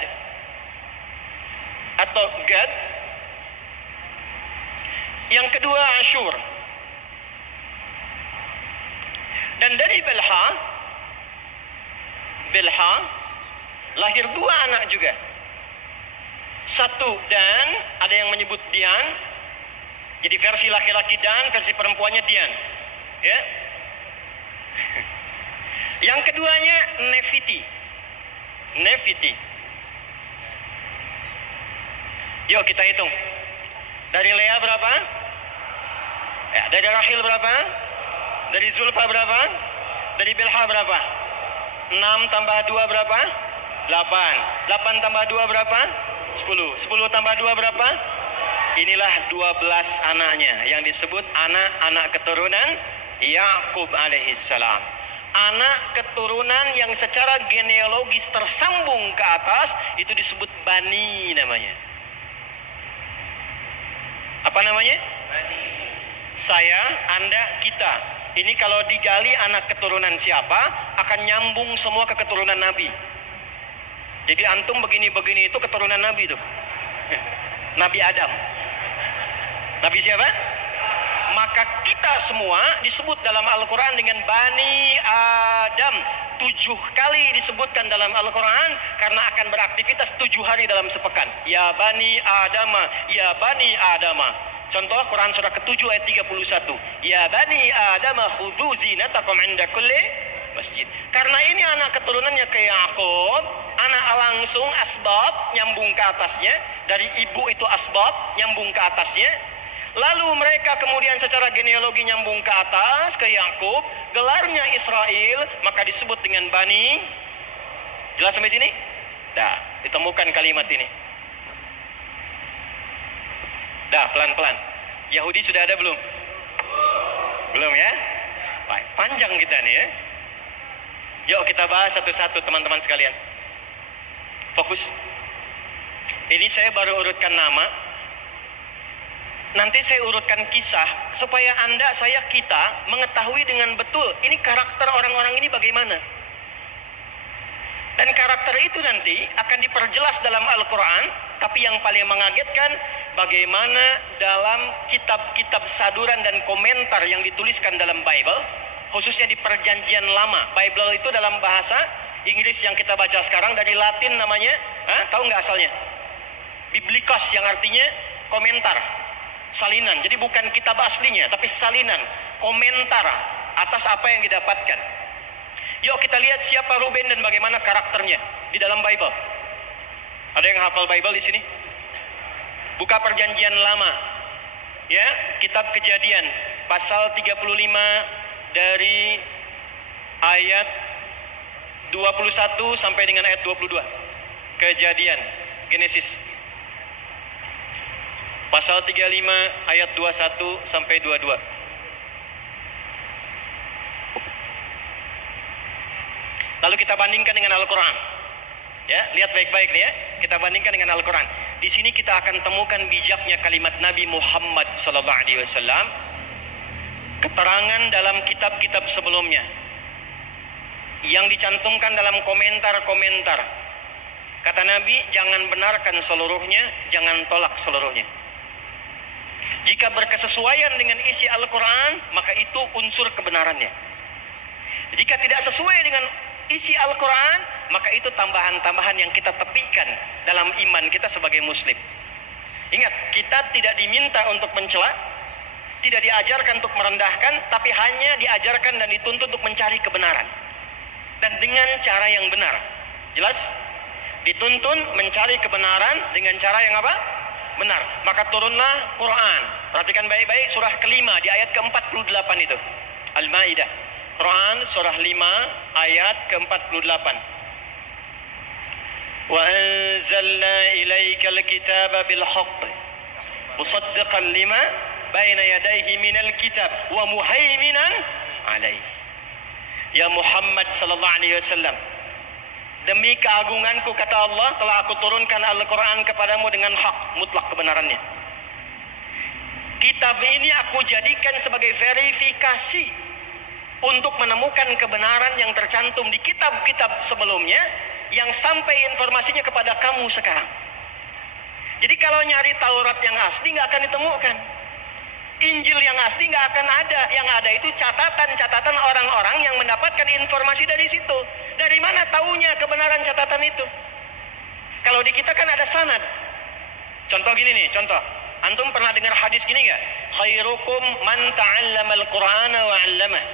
atau Gad. Yang kedua Ashur. Dan dari Bilha lahir 2 anak juga. Satu Dan, ada yang menyebut Dian. Jadi versi laki-laki Dan, versi perempuannya Dian. Ya. Yang keduanya Nefiti. Yuk kita hitung. Dari Lea berapa? Ya, dari Rahil berapa? Dari Zulfa berapa? Dari Bilha berapa? 6 tambah 2 berapa? 8. 8 tambah 2 berapa? 10. 10 tambah 2 berapa? Inilah 12 anaknya yang disebut anak-anak keturunan Yakub alaihissalam. Anak keturunan yang secara genealogis tersambung ke atas itu disebut Bani namanya. Apa namanya? Bani. Saya, Anda, kita. Ini kalau digali anak keturunan siapa, akan nyambung semua ke keturunan Nabi. Jadi antum begini-begini itu keturunan Nabi itu. Nabi Adam. Nabi siapa? Maka kita semua disebut dalam Al-Quran dengan Bani Adam. 7 kali disebutkan dalam Al-Quran karena akan beraktivitas 7 hari dalam sepekan. Ya Bani Adama, Ya Bani Adama. Contoh Quran surah ke-7 ayat 31. Ya Bani Adama khudhu zinatakum inda kulli masjid. Karena ini anak keturunannya ke Yakub, anak langsung asbab nyambung ke atasnya. Dari ibu itu asbab nyambung ke atasnya. Lalu mereka kemudian secara genealogi nyambung ke atas ke Yakub, gelarnya Israel, maka disebut dengan Bani. Jelas sampai sini? Dah, ditemukan kalimat ini. Dah, pelan-pelan. Yahudi sudah ada belum? Belum ya? Baik, panjang kita nih ya. Yuk kita bahas satu-satu teman-teman sekalian. Fokus. Ini saya baru urutkan nama. Nanti saya urutkan kisah supaya Anda, saya, kita mengetahui dengan betul ini karakter orang-orang ini bagaimana. Dan karakter itu nanti akan diperjelas dalam Al-Quran. Tapi yang paling mengagetkan bagaimana dalam kitab-kitab saduran dan komentar yang dituliskan dalam Bible, khususnya di Perjanjian Lama. Bible itu dalam bahasa Inggris yang kita baca sekarang, dari Latin namanya, tahu nggak asalnya? Biblikos, yang artinya komentar. Salinan, jadi bukan kitab aslinya, tapi salinan, komentar atas apa yang didapatkan. Yuk kita lihat siapa Ruben dan bagaimana karakternya di dalam Bible. Ada yang hafal Bible di sini? Buka Perjanjian Lama, ya, kitab Kejadian, pasal 35 dari ayat 21 sampai dengan ayat 22. Kejadian, Genesis. Pasal 35 ayat 21 sampai 22. Lalu kita bandingkan dengan Al-Quran. Ya, lihat baik-baik nih ya. Kita bandingkan dengan Al-Quran. Di sini kita akan temukan bijaknya kalimat Nabi Muhammad SAW. Keterangan dalam kitab-kitab sebelumnya yang dicantumkan dalam komentar-komentar. Kata Nabi, jangan benarkan seluruhnya, jangan tolak seluruhnya. Jika berkesesuaian dengan isi Al-Quran, maka itu unsur kebenarannya. Jika tidak sesuai dengan isi Al-Quran, maka itu tambahan-tambahan yang kita tepikan dalam iman kita sebagai muslim. Ingat, kita tidak diminta untuk mencela, tidak diajarkan untuk merendahkan, tapi hanya diajarkan dan dituntut untuk mencari kebenaran. Dan dengan cara yang benar. Jelas? Dituntun mencari kebenaran dengan cara yang apa? Benar. Maka turunlah Quran. Perhatikan baik-baik surah kelima di ayat ke-48 itu. Al-Maidah. Quran surah 5 ayat ke-48. Wa anzalna ilaikal kitaba bil haqq musaddiqan lima baina yadayhi minal kitab wa muhaiminan alaihi. Ya Muhammad sallallahu alaihi wasallam, demi keagunganku kata Allah, telah aku turunkan Al-Quran kepadamu dengan hak, mutlak kebenarannya. Kitab ini aku jadikan sebagai verifikasi untuk menemukan kebenaran yang tercantum di kitab-kitab sebelumnya yang sampai informasinya kepada kamu sekarang. Jadi kalau nyari Taurat yang asli nggak akan ditemukan. Injil yang asli nggak akan ada. Yang ada itu catatan-catatan orang-orang yang mendapatkan informasi dari situ. Dari mana taunya kebenaran catatan itu? Kalau di kita kan ada sanad. Contoh gini nih, contoh. Antum pernah dengar hadis gini nggak? Khairukum man ta'allamal Qur'ana wa 'allamah.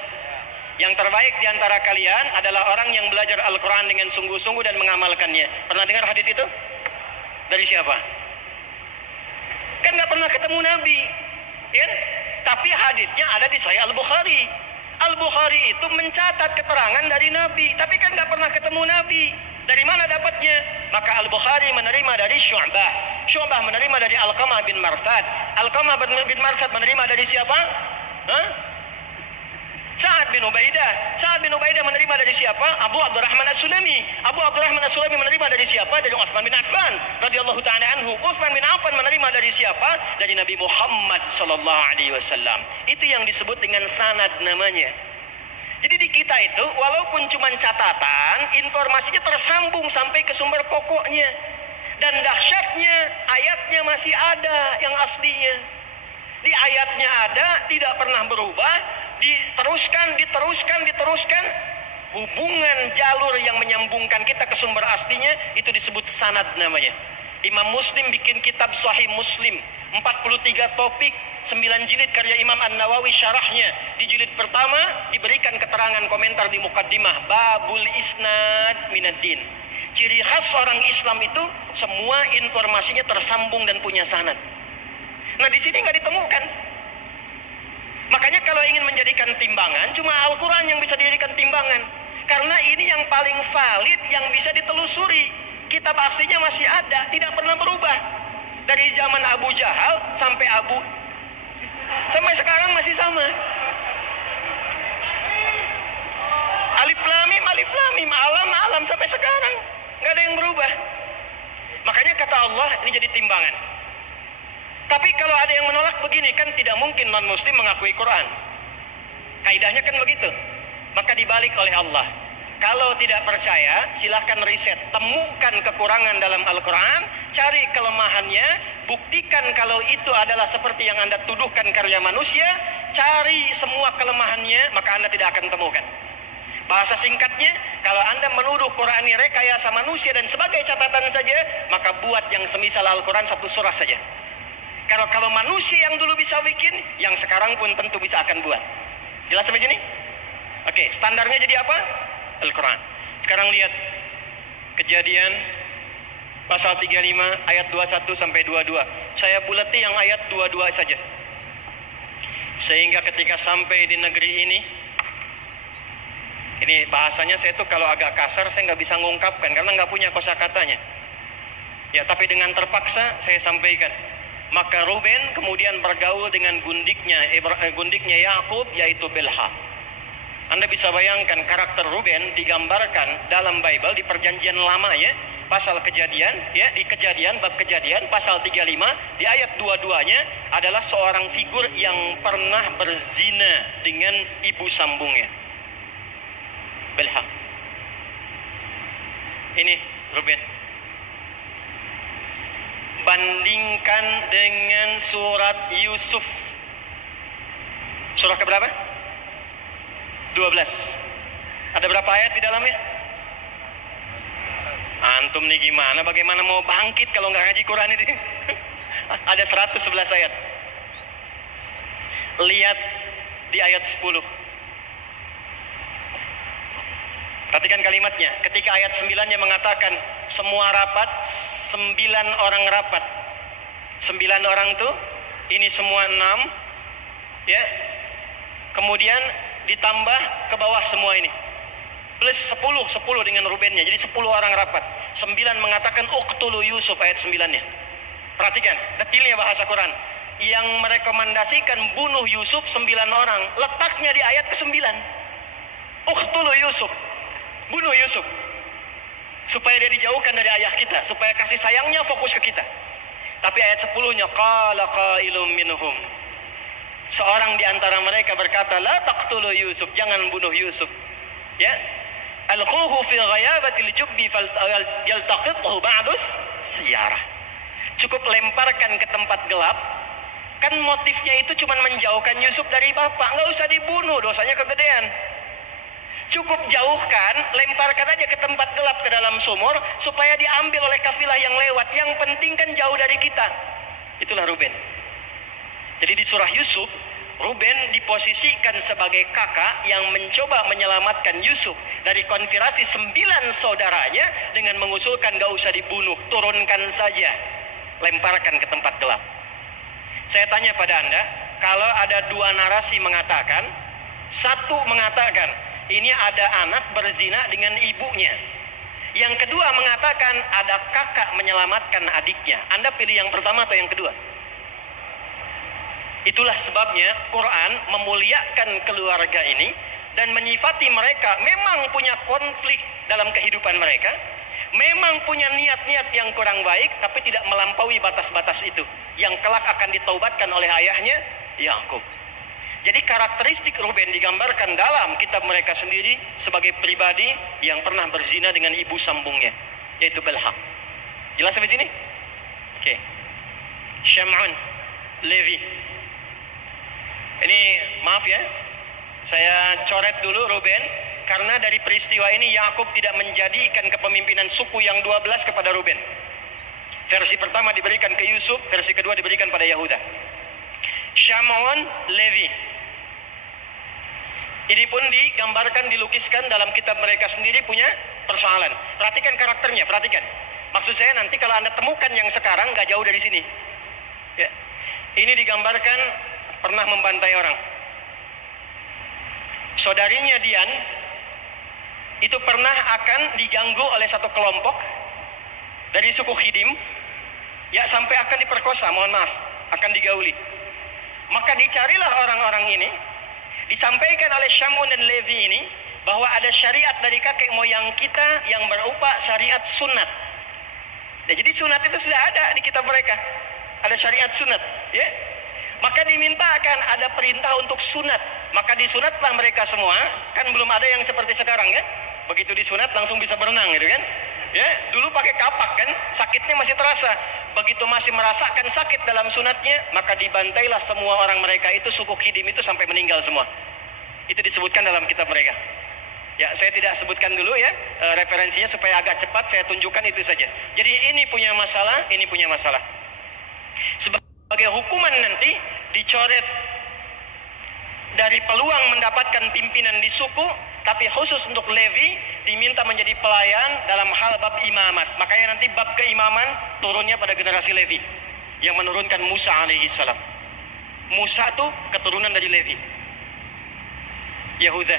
Yang terbaik di antara kalian adalah orang yang belajar Al-Quran dengan sungguh-sungguh dan mengamalkannya. Pernah dengar hadis itu? Dari siapa? Kan nggak pernah ketemu Nabi, ya? Tapi hadisnya ada di Sahih Al-Bukhari. Al-Bukhari itu mencatat keterangan dari Nabi, tapi kan nggak pernah ketemu Nabi. Dari mana dapatnya? Maka Al-Bukhari menerima dari Syu'bah. Syu'bah menerima dari Alqamah bin Marsad. Alqamah bin Marsad menerima dari siapa? Sa'ad bin Ubaidah. Sa'ad bin Ubaidah menerima dari siapa? Abu Abdurrahman As-Sulami. Abu Abdurrahman As-Sulami menerima dari siapa? Dari Utsman bin Affan radhiyallahu ta'ala anhu. Utsman bin Affan menerima dari siapa? Dari Nabi Muhammad sallallahu alaihi wasallam. Itu yang disebut dengan sanad namanya. Jadi di kita itu walaupun cuma catatan, informasinya tersambung sampai ke sumber pokoknya. Dan dahsyatnya ayatnya masih ada yang aslinya. Di ayatnya ada, tidak pernah berubah, diteruskan. Hubungan jalur yang menyambungkan kita ke sumber aslinya itu disebut sanad namanya. Imam Muslim bikin kitab Sahih Muslim, 43 topik, 9 jilid karya Imam An-Nawawi syarahnya. Di jilid pertama diberikan keterangan komentar di mukaddimah, Babul Isnad Minaddin. Ciri khas orang Islam itu semua informasinya tersambung dan punya sanad. Nah di sini nggak ditemukan. Makanya kalau ingin menjadikan timbangan, cuma Al-Quran yang bisa dijadikan timbangan. Karena ini yang paling valid, yang bisa ditelusuri. Kitab aslinya masih ada, tidak pernah berubah. Dari zaman Abu Jahal sampai sampai sekarang masih sama. Alif Lam Mim, alam sampai sekarang nggak ada yang berubah. Makanya kata Allah ini jadi timbangan. Tapi kalau ada yang menolak begini, kan tidak mungkin non-muslim mengakui Quran. Kaidahnya kan begitu. Maka dibalik oleh Allah. Kalau tidak percaya, silahkan riset. Temukan kekurangan dalam Al-Quran, cari kelemahannya, buktikan kalau itu adalah seperti yang Anda tuduhkan karya manusia, cari semua kelemahannya, maka Anda tidak akan temukan. Bahasa singkatnya, kalau Anda menuduh Quran ini rekayasa manusia dan sebagai catatan saja, maka buat yang semisal Al-Quran satu surah saja. Kalau manusia yang dulu bisa bikin, yang sekarang pun tentu bisa akan buat. Jelas sampai sini? Oke, standarnya jadi apa? Al-Quran. Sekarang lihat Kejadian pasal 35 ayat 21 sampai 22. Saya bulati yang ayat 22 saja. Sehingga ketika sampai di negeri ini bahasanya saya tuh kalau agak kasar saya nggak bisa ngungkapkan karena nggak punya kosakatanya. Ya, tapi dengan terpaksa saya sampaikan. Maka Ruben kemudian bergaul dengan gundiknya Yakub yaitu Bilha. Anda bisa bayangkan karakter Ruben digambarkan dalam Bible di Perjanjian Lama ya, pasal Kejadian ya, di Kejadian bab Kejadian pasal 35 di ayat 22-nya adalah seorang figur yang pernah berzina dengan ibu sambungnya, Bilha. Ini Ruben. Bandingkan dengan surat Yusuf. Surah keberapa? 12. Ada berapa ayat di dalamnya? Antum nih gimana? Bagaimana mau bangkit kalau nggak ngaji Quran itu? Ada 111 ayat. Lihat di ayat 10. Perhatikan kalimatnya. Ketika ayat 9-nya mengatakan semua rapat, 9 orang rapat. 9 orang tuh, ini semua 6 ya. Kemudian ditambah ke bawah semua ini. Plus 10 dengan Rubennya. Jadi 10 orang rapat. 9 mengatakan uqtulu Yusuf ayat 9-nya. Perhatikan detailnya bahasa Quran. Yang merekomendasikan bunuh Yusuf 9 orang. Letaknya di ayat ke-9. Uqtulu Yusuf. Bunuh Yusuf. Supaya dia dijauhkan dari ayah kita. Supaya kasih sayangnya fokus ke kita. Tapi ayat 10-nya qala qailum minhum. Seorang di antara mereka berkata, la taqtulu Yusuf, jangan bunuh Yusuf. Ya. Alquhu fi ghayabatil jubbi yaltaqithu ba'dus siyarah. Cukup lemparkan ke tempat gelap. Kan motifnya itu cuma menjauhkan Yusuf dari bapak, nggak usah dibunuh, dosanya kegedean. Cukup jauhkan, lemparkan aja ke tempat gelap ke dalam sumur supaya diambil oleh kafilah yang lewat. Yang penting kan jauh dari kita. Itulah Ruben. Jadi di surah Yusuf, Ruben diposisikan sebagai kakak yang mencoba menyelamatkan Yusuf dari konspirasi 9 saudaranya dengan mengusulkan gak usah dibunuh, turunkan saja, lemparkan ke tempat gelap. Saya tanya pada Anda, kalau ada 2 narasi mengatakan, satu mengatakan ini ada anak berzina dengan ibunya, yang kedua mengatakan ada kakak menyelamatkan adiknya. Anda pilih yang pertama atau yang kedua? Itulah sebabnya Quran memuliakan keluarga ini dan menyifati mereka memang punya konflik dalam kehidupan mereka, memang punya niat-niat yang kurang baik, tapi tidak melampaui batas-batas itu yang kelak akan ditaubatkan oleh ayahnya Yakub. Jadi karakteristik Ruben digambarkan dalam kitab mereka sendiri sebagai pribadi yang pernah berzina dengan ibu sambungnya, yaitu Bilha. Jelas sampai sini? Oke. Syam'un, Levi. Ini maaf ya, saya coret dulu Ruben, karena dari peristiwa ini Yakub tidak menjadikan kepemimpinan suku yang 12 kepada Ruben. Versi pertama diberikan ke Yusuf, versi kedua diberikan pada Yahuda. Syam'un, Levi. Ini pun digambarkan, dilukiskan dalam kitab mereka sendiri punya persoalan. Perhatikan karakternya, perhatikan. Maksud saya nanti kalau Anda temukan yang sekarang gak jauh dari sini. Ya. Ini digambarkan pernah membantai orang. Saudarinya Dian itu pernah akan diganggu oleh satu kelompok dari suku Khidim, ya sampai akan diperkosa, mohon maaf, akan digauli. Maka dicarilah orang-orang ini, disampaikan oleh Syam'un dan Levi ini bahwa ada syariat dari kakek moyang kita yang berupa syariat sunat. Nah, jadi sunat itu sudah ada di kitab mereka, ada syariat sunat, ya. Maka dimintakan ada perintah untuk sunat. Maka disunatlah mereka semua. Kan belum ada yang seperti sekarang ya. Begitu disunat langsung bisa berenang gitu kan. Ya, dulu pakai kapak kan, sakitnya masih terasa. Begitu masih merasakan sakit dalam sunatnya, maka dibantailah semua orang mereka itu, suku Khidim itu sampai meninggal semua. Itu disebutkan dalam kitab mereka. Ya, saya tidak sebutkan dulu ya referensinya supaya agak cepat saya tunjukkan itu saja. Jadi ini punya masalah, ini punya masalah. Sebagai hukuman nanti dicoret dari peluang mendapatkan pimpinan di suku, tapi khusus untuk Levi diminta menjadi pelayan dalam hal bab imamat. Makanya nanti bab keimaman turunnya pada generasi Levi yang menurunkan Musa alaihi salam. Musa itu keturunan dari Levi. Yahuda.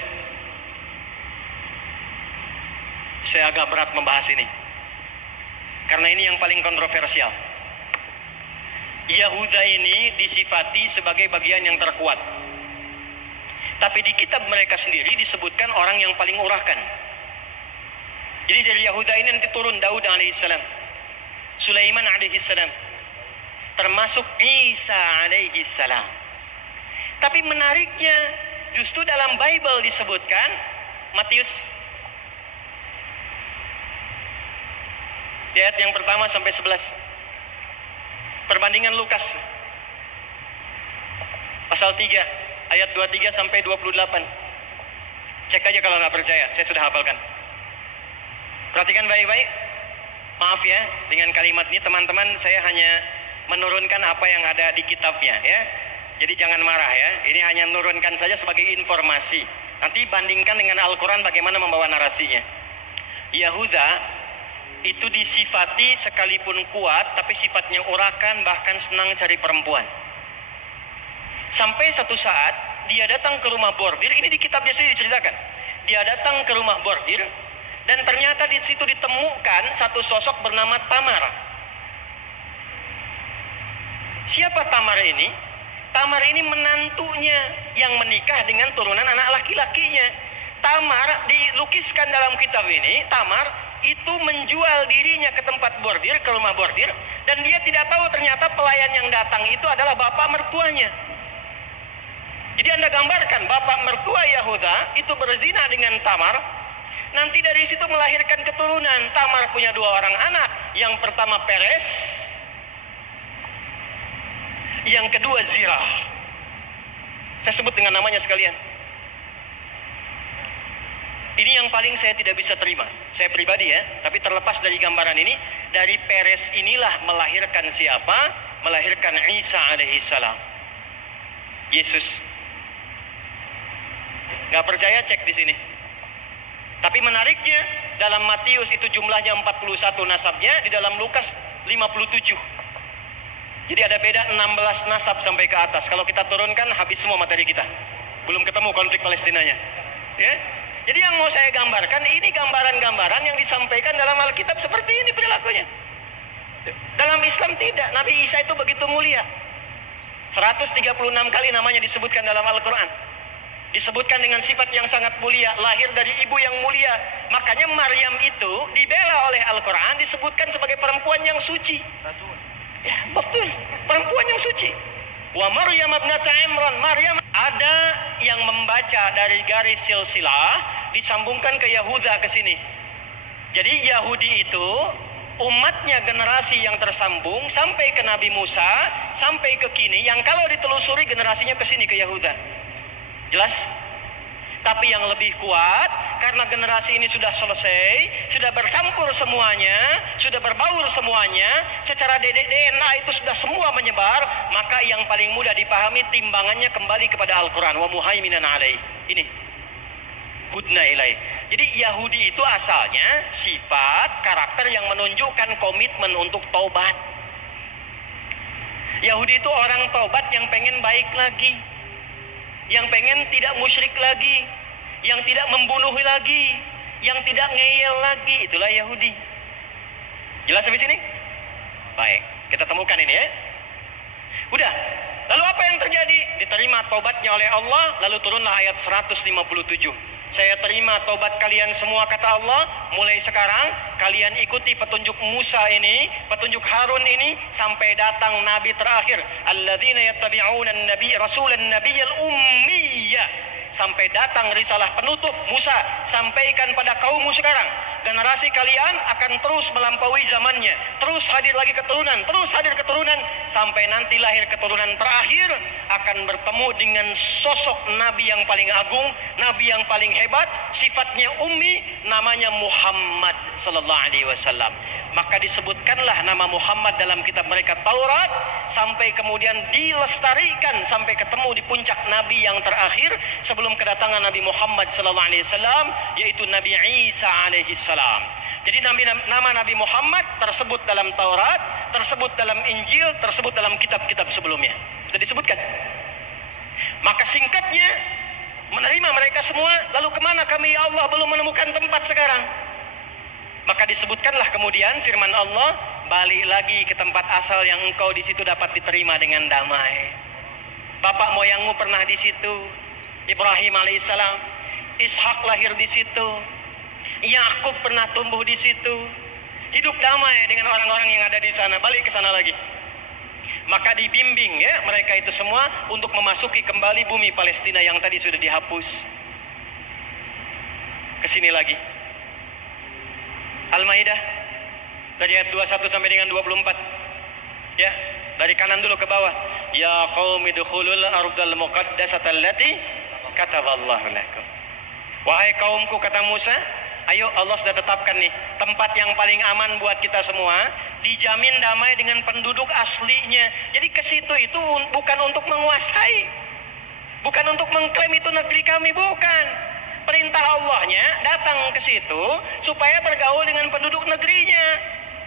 Saya agak berat membahas ini karena ini yang paling kontroversial. Yahuda ini disifati sebagai bagian yang terkuat. Tapi di kitab mereka sendiri disebutkan orang yang paling urahkan. Jadi dari Yahuda ini nanti turun Daud alaihissalam, Sulaiman alaihissalam, termasuk Isa alaihissalam. Tapi menariknya justru dalam Bible disebutkan Matius di ayat yang pertama sampai 11, perbandingan Lukas pasal 3 ayat 23 sampai 28. Cek aja kalau nggak percaya, saya sudah hafalkan. Perhatikan baik-baik. Maaf ya, dengan kalimat ini teman-teman, saya hanya menurunkan apa yang ada di kitabnya ya. Jadi jangan marah ya. Ini hanya menurunkan saja sebagai informasi. Nanti bandingkan dengan Al-Quran bagaimana membawa narasinya. Yahuda itu disifati sekalipun kuat, tapi sifatnya urakan, bahkan senang cari perempuan. Sampai satu saat dia datang ke rumah bordir. Ini di kitabnya sendiri diceritakan. Dia datang ke rumah bordir, dan ternyata di situ ditemukan satu sosok bernama Tamar. Siapa Tamar ini? Tamar ini menantunya yang menikah dengan turunan anak laki-lakinya. Tamar dilukiskan dalam kitab ini. Tamar itu menjual dirinya ke tempat bordir, ke rumah bordir, dan dia tidak tahu ternyata pelayan yang datang itu adalah bapak mertuanya. Jadi Anda gambarkan bapak mertua Yahuda itu berzina dengan Tamar. Nanti dari situ melahirkan keturunan. Tamar punya 2 orang anak. Yang pertama Peres, yang kedua Zirah. Saya sebut dengan namanya sekalian. Ini yang paling saya tidak bisa terima, saya pribadi ya. Tapi terlepas dari gambaran ini, dari Peres inilah melahirkan siapa? Melahirkan Isa alaihissalam, Yesus. Gak percaya cek di sini. Tapi menariknya dalam Matius itu jumlahnya 41 nasabnya, di dalam Lukas 57. Jadi ada beda 16 nasab sampai ke atas. Kalau kita turunkan habis semua materi kita. Belum ketemu konflik Palestinanya. Ya. Jadi yang mau saya gambarkan ini gambaran-gambaran yang disampaikan dalam Alkitab seperti ini perilakunya. Dalam Islam tidak. Nabi Isa itu begitu mulia. 136 kali namanya disebutkan dalam Al-Quran. Disebutkan dengan sifat yang sangat mulia, lahir dari ibu yang mulia. Makanya Maryam itu dibela oleh Al-Quran, disebutkan sebagai perempuan yang suci. Ya, betul, perempuan yang suci. Wa Maryam ibnata Imran, Maryam. Ada yang membaca dari garis silsilah disambungkan ke Yahuda ke sini. Jadi Yahudi itu umatnya generasi yang tersambung sampai ke Nabi Musa, sampai ke kini, yang kalau ditelusuri generasinya ke sini ke Yahuda. Jelas? Tapi yang lebih kuat, karena generasi ini sudah selesai, sudah bercampur semuanya, sudah berbaur semuanya, secara DNA itu sudah semua menyebar, maka yang paling mudah dipahami timbangannya kembali kepada Al-Quran. Wa muhaiminan alaih. Ini hudna ilaih. Jadi Yahudi itu asalnya sifat, karakter yang menunjukkan komitmen untuk taubat. Yahudi itu orang taubat yang pengen baik lagi, yang pengen tidak musyrik lagi, yang tidak membunuh lagi, yang tidak ngeyel lagi. Itulah Yahudi. Jelas sampai sini? Baik, kita temukan ini ya. Udah. Lalu apa yang terjadi? Diterima taubatnya oleh Allah, lalu turunlah ayat 157. Saya terima taubat kalian semua, kata Allah. Mulai sekarang kalian ikuti petunjuk Musa ini, petunjuk Harun ini, sampai datang Nabi terakhir. Alladzina yattabi'una an-nabiy rasulan nabiyyal ummiyya. Sampai datang risalah penutup Musa, sampaikan pada kaummu sekarang. Generasi kalian akan terus melampaui zamannya, terus hadir lagi keturunan, terus hadir keturunan, sampai nanti lahir keturunan terakhir akan bertemu dengan sosok Nabi yang paling agung, Nabi yang paling hebat, sifatnya ummi, namanya Muhammad sallallahu alaihi wasallam. Maka disebutkanlah nama Muhammad dalam kitab mereka Taurat, sampai kemudian dilestarikan sampai ketemu di puncak Nabi yang terakhir sebelum kedatangan Nabi Muhammad sallallahu alaihi wasallam, yaitu Nabi Isa alaihi salam. Jadi nama Nabi Muhammad tersebut dalam Taurat, tersebut dalam Injil, tersebut dalam kitab-kitab sebelumnya. Sudah disebutkan. Maka singkatnya, menerima mereka semua, lalu kemana kami ya Allah belum menemukan tempat sekarang? Maka disebutkanlah kemudian firman Allah, balik lagi ke tempat asal yang engkau di situ dapat diterima dengan damai. Bapak moyangmu pernah di situ, Ibrahim alaihissalam, Ishak lahir di situ, Yakub pernah tumbuh di situ, hidup damai dengan orang-orang yang ada di sana, balik ke sana lagi. Maka dibimbing ya mereka itu semua untuk memasuki kembali bumi Palestina yang tadi sudah dihapus. Kesini lagi. Al-Maidah dari ayat 21 sampai dengan 24. Ya, dari kanan dulu ke bawah. Ya qaumi dukhulul ardal muqaddasata allati kataballahu lakum. Wahai kaumku, kata Musa, ayo Allah sudah tetapkan nih tempat yang paling aman buat kita semua, dijamin damai dengan penduduk aslinya. Jadi ke situ itu bukan untuk menguasai, bukan untuk mengklaim itu negeri kami, bukan. Perintah Allahnya datang ke situ supaya bergaul dengan penduduk negerinya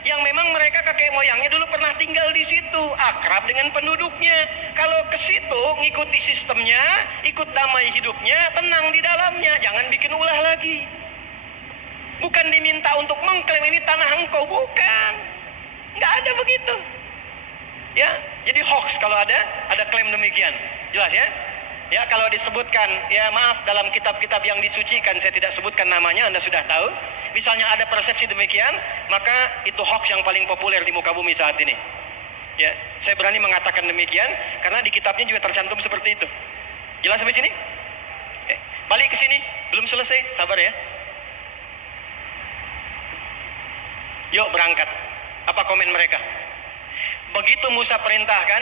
yang memang mereka kakek moyangnya dulu pernah tinggal di situ, akrab dengan penduduknya. Kalau ke situ ngikuti sistemnya, ikut damai hidupnya, tenang di dalamnya, jangan bikin ulah lagi. Bukan diminta untuk mengklaim ini tanah engkau, bukan. Nggak ada begitu. Ya, jadi hoax kalau ada klaim demikian. Jelas ya? Ya, kalau disebutkan, ya maaf, dalam kitab-kitab yang disucikan, saya tidak sebutkan namanya, Anda sudah tahu. Misalnya ada persepsi demikian, maka itu hoax yang paling populer di muka bumi saat ini. Ya, saya berani mengatakan demikian karena di kitabnya juga tercantum seperti itu. Jelas sampai sini? Balik ke sini, belum selesai, sabar ya. Yuk berangkat. Apa komen mereka? Begitu Musa perintahkan,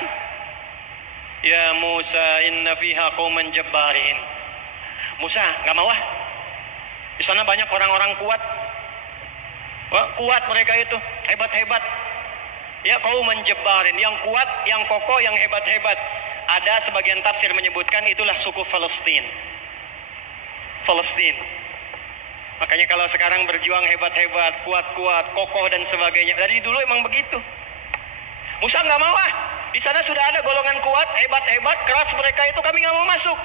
ya Musa inna fiha qauman jabbarin. Musa nggak mau ah. Di sana banyak orang-orang kuat. Wah, kuat mereka itu, hebat-hebat. Ya qauman jabbarin, yang kuat, yang kokoh, yang hebat-hebat. Ada sebagian tafsir menyebutkan itulah suku Palestina. Palestina. Makanya kalau sekarang berjuang hebat-hebat, kuat-kuat, kokoh dan sebagainya, dari dulu emang begitu. Musa nggak mau ah. Di sana sudah ada golongan kuat, hebat-hebat, keras mereka itu, kami nggak mau masuk.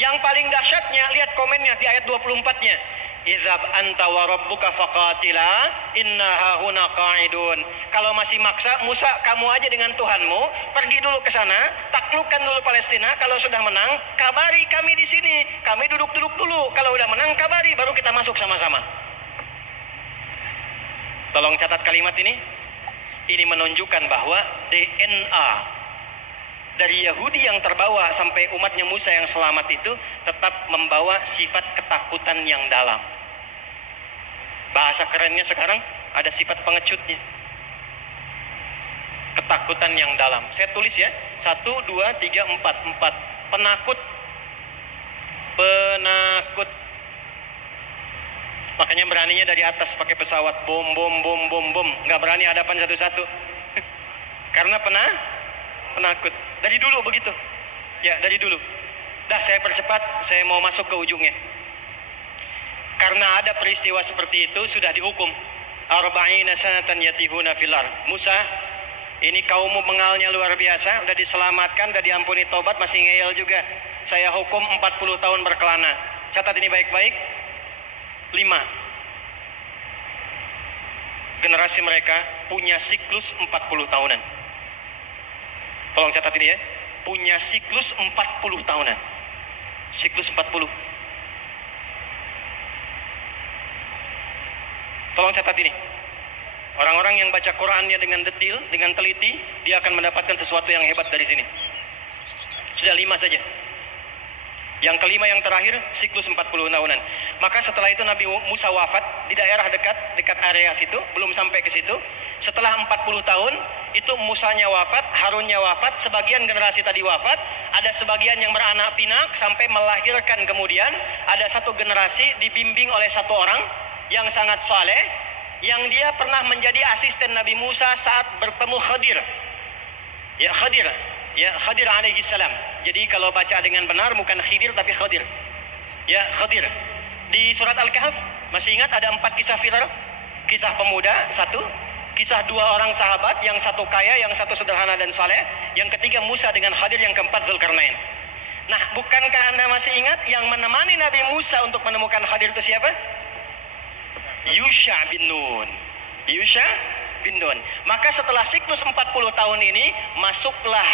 Yang paling dahsyatnya, lihat komennya di ayat 24-nya. Izhab anta wa rabbuka faqatila inna hahuna qa'idun. Kalau masih maksa, Musa kamu aja dengan Tuhanmu, pergi dulu ke sana, taklukkan dulu Palestina. Kalau sudah menang, kabari kami di sini. Kami duduk-duduk dulu. Kalau udah menang, kabari, baru kita masuk sama-sama. Tolong catat kalimat ini. Ini menunjukkan bahwa DNA dari Yahudi yang terbawa sampai umatnya Musa yang selamat itu tetap membawa sifat ketakutan yang dalam. Bahasa kerennya sekarang ada sifat pengecutnya. Ketakutan yang dalam. Saya tulis ya. 1, 2, 3, 4. 4. Penakut. Penakut. Makanya beraninya dari atas pakai pesawat, bom. Nggak berani hadapan satu-satu. Karena penakut. Dari dulu begitu. Ya, dari dulu. Dah, saya percepat, saya mau masuk ke ujungnya. Karena ada peristiwa seperti itu, sudah dihukum. Arba'ina sanatan yatihuna fil ard. Musa, ini kaummu mengalnya luar biasa, udah diselamatkan, udah diampuni tobat, masih ngeyel juga. Saya hukum 40 tahun berkelana. Catat ini baik-baik. 5. Generasi mereka punya siklus 40 tahunan. Tolong catat ini ya. Punya siklus 40 tahunan. Siklus 40. Tolong catat ini. Orang-orang yang baca Qur'annya dengan detail, dengan teliti, dia akan mendapatkan sesuatu yang hebat dari sini. Sudah 5 saja. Yang kelima, yang terakhir, siklus 40 tahunan. Maka setelah itu Nabi Musa wafat di daerah dekat area situ, belum sampai ke situ. Setelah 40 tahun, itu Musanya wafat, Harunnya wafat, sebagian generasi tadi wafat, ada sebagian yang beranak pinak sampai melahirkan kemudian, ada satu generasi dibimbing oleh satu orang yang sangat saleh, yang dia pernah menjadi asisten Nabi Musa saat bertemu Khadir. Ya, Khadir. Ya, Khadir alaihi salam. Jadi kalau baca dengan benar bukan Khidir tapi Khadir. Ya, Khadir. Di surat Al-Kahf masih ingat ada 4 kisah viral? Kisah pemuda 1, kisah 2 orang sahabat, yang satu kaya, yang satu sederhana dan saleh, yang ketiga Musa dengan Khadir, yang keempat Dzulkarnain. Nah, bukankah Anda masih ingat yang menemani Nabi Musa untuk menemukan Khadir itu siapa? Yusha bin Nun. Yusha bin Nun. Maka setelah siklus 40 tahun ini, masuklah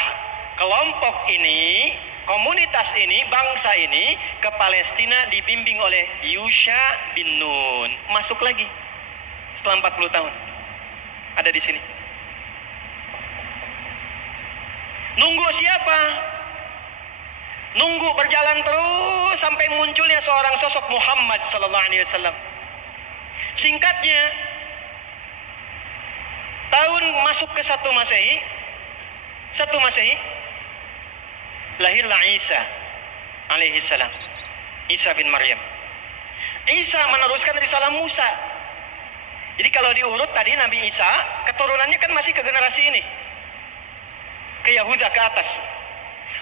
kelompok ini, komunitas ini, bangsa ini ke Palestina dibimbing oleh Yusha bin Nun. Masuk lagi setelah 40 tahun. Ada di sini. Nunggu siapa? Nunggu berjalan terus sampai munculnya seorang sosok Muhammad sallallahu alaihi wasallam. Singkatnya, tahun masuk ke 1 Masehi, lahirlah Isa alaihi salam. Isa bin Maryam. Isa meneruskan risalah Musa. Jadi kalau diurut tadi Nabi Isa, keturunannya kan masih ke generasi ini. Ke Yahuda ke atas.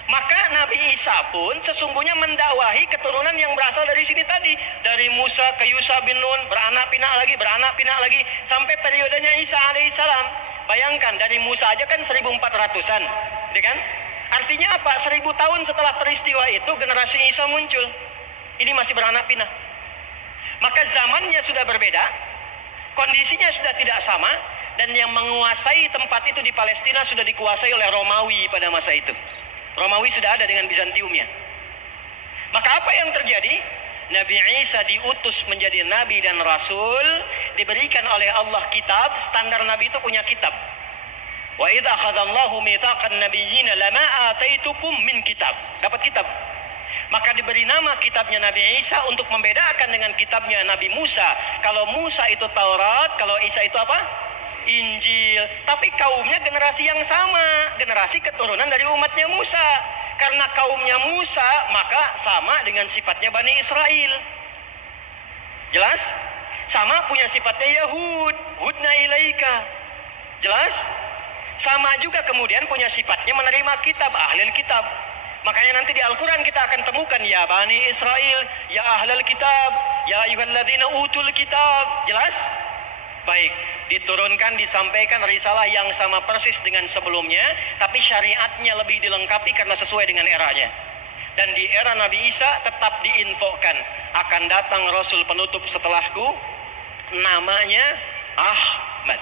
Maka Nabi Isa pun sesungguhnya mendakwahi keturunan yang berasal dari sini tadi. Dari Musa ke Yusha bin Nun, beranak pinak lagi, sampai periodenya Isa alaihissalam. Bayangkan, dari Musa aja kan 1400-an, ya kan? Artinya apa? 1000 tahun setelah peristiwa itu generasi Isa muncul. Ini masih beranak pinak. Maka zamannya sudah berbeda, kondisinya sudah tidak sama, dan yang menguasai tempat itu di Palestina sudah dikuasai oleh Romawi pada masa itu. Romawi sudah ada dengan Bizantiumnya. Maka apa yang terjadi? Nabi Isa diutus menjadi nabi dan rasul, diberikan oleh Allah kitab. Standar nabi itu punya kitab. Wa idza akhadallahu mitsaqan nabiyyina lama ataitukum min kitab. Dapat kitab. Maka diberi nama kitabnya Nabi Isa untuk membedakan dengan kitabnya Nabi Musa. Kalau Musa itu Taurat, kalau Isa itu apa? Injil. Tapi kaumnya generasi yang sama, generasi keturunan dari umatnya Musa. Karena kaumnya Musa, maka sama dengan sifatnya Bani Israel. Jelas? Sama punya sifatnya Yahud, hudna ilaika. Jelas? Sama juga kemudian punya sifatnya menerima kitab, ahlul kitab. Makanya nanti di Al-Quran kita akan temukan ya Bani Israel, ya ahlul kitab, ya ayyuhalladzina utul kitab. Jelas? Baik, diturunkan, disampaikan risalah yang sama persis dengan sebelumnya, tapi syariatnya lebih dilengkapi karena sesuai dengan eranya. Dan di era Nabi Isa tetap diinfokan, akan datang Rasul penutup setelahku, namanya Ahmad.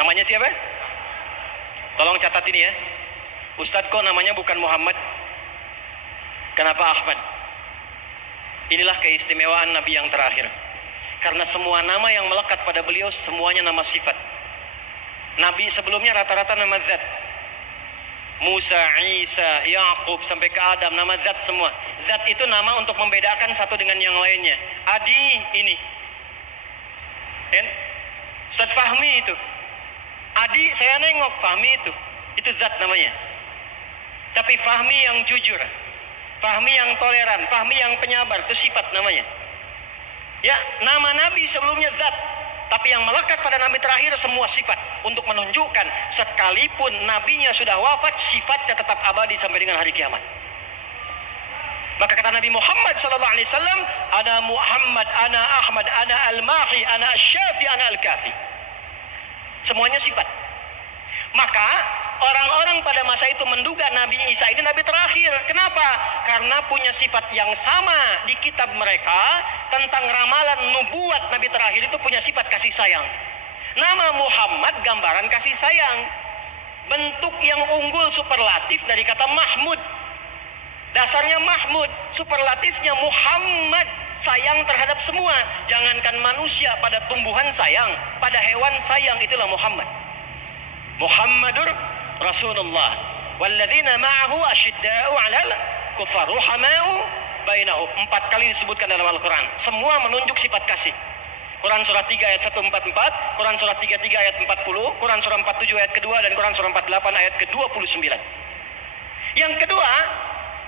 Namanya siapa? Tolong catat ini ya. Ustadz kok namanya bukan Muhammad? Kenapa Ahmad? Inilah keistimewaan Nabi yang terakhir. Karena semua nama yang melekat pada beliau semuanya nama sifat. Nabi sebelumnya rata-rata nama zat. Musa, Isa, Yakub sampai ke Adam nama zat semua. Zat itu nama untuk membedakan satu dengan yang lainnya. Adi ini. Kan? Ustaz Fahmi itu. Adi saya nengok, Fahmi itu. Itu zat namanya. Tapi Fahmi yang jujur, Fahmi yang toleran, Fahmi yang penyabar itu sifat namanya. Ya, nama Nabi sebelumnya zat, tapi yang melekat pada Nabi terakhir semua sifat untuk menunjukkan sekalipun Nabinya sudah wafat, sifatnya tetap abadi sampai dengan hari kiamat. Maka kata Nabi Muhammad SAW, ana Muhammad, ana Ahmad, ana Al-Mahi, ana Asy-Syafi, ana Al-Kafi. Semuanya sifat. Maka orang-orang pada masa itu menduga Nabi Isa ini Nabi terakhir. Kenapa? Karena punya sifat yang sama di kitab mereka tentang ramalan nubuat Nabi terakhir itu punya sifat kasih sayang. Nama Muhammad gambaran kasih sayang. Bentuk yang unggul superlatif dari kata Mahmud. Dasarnya Mahmud, superlatifnya Muhammad, sayang terhadap semua. Jangankan manusia, pada tumbuhan sayang, pada hewan sayang, itulah Muhammad. Muhammadur Rasulullah walladzina ma'ahu asyidda'u 'alal kuffar ruhama'u bainahum. 4 kali disebutkan dalam Al-Quran. Semua menunjuk sifat kasih. Quran surah 3 ayat 144, Quran surah 33 ayat 40, Quran surah 47 ayat kedua, dan Quran surah 48 ayat ke-29. Yang kedua,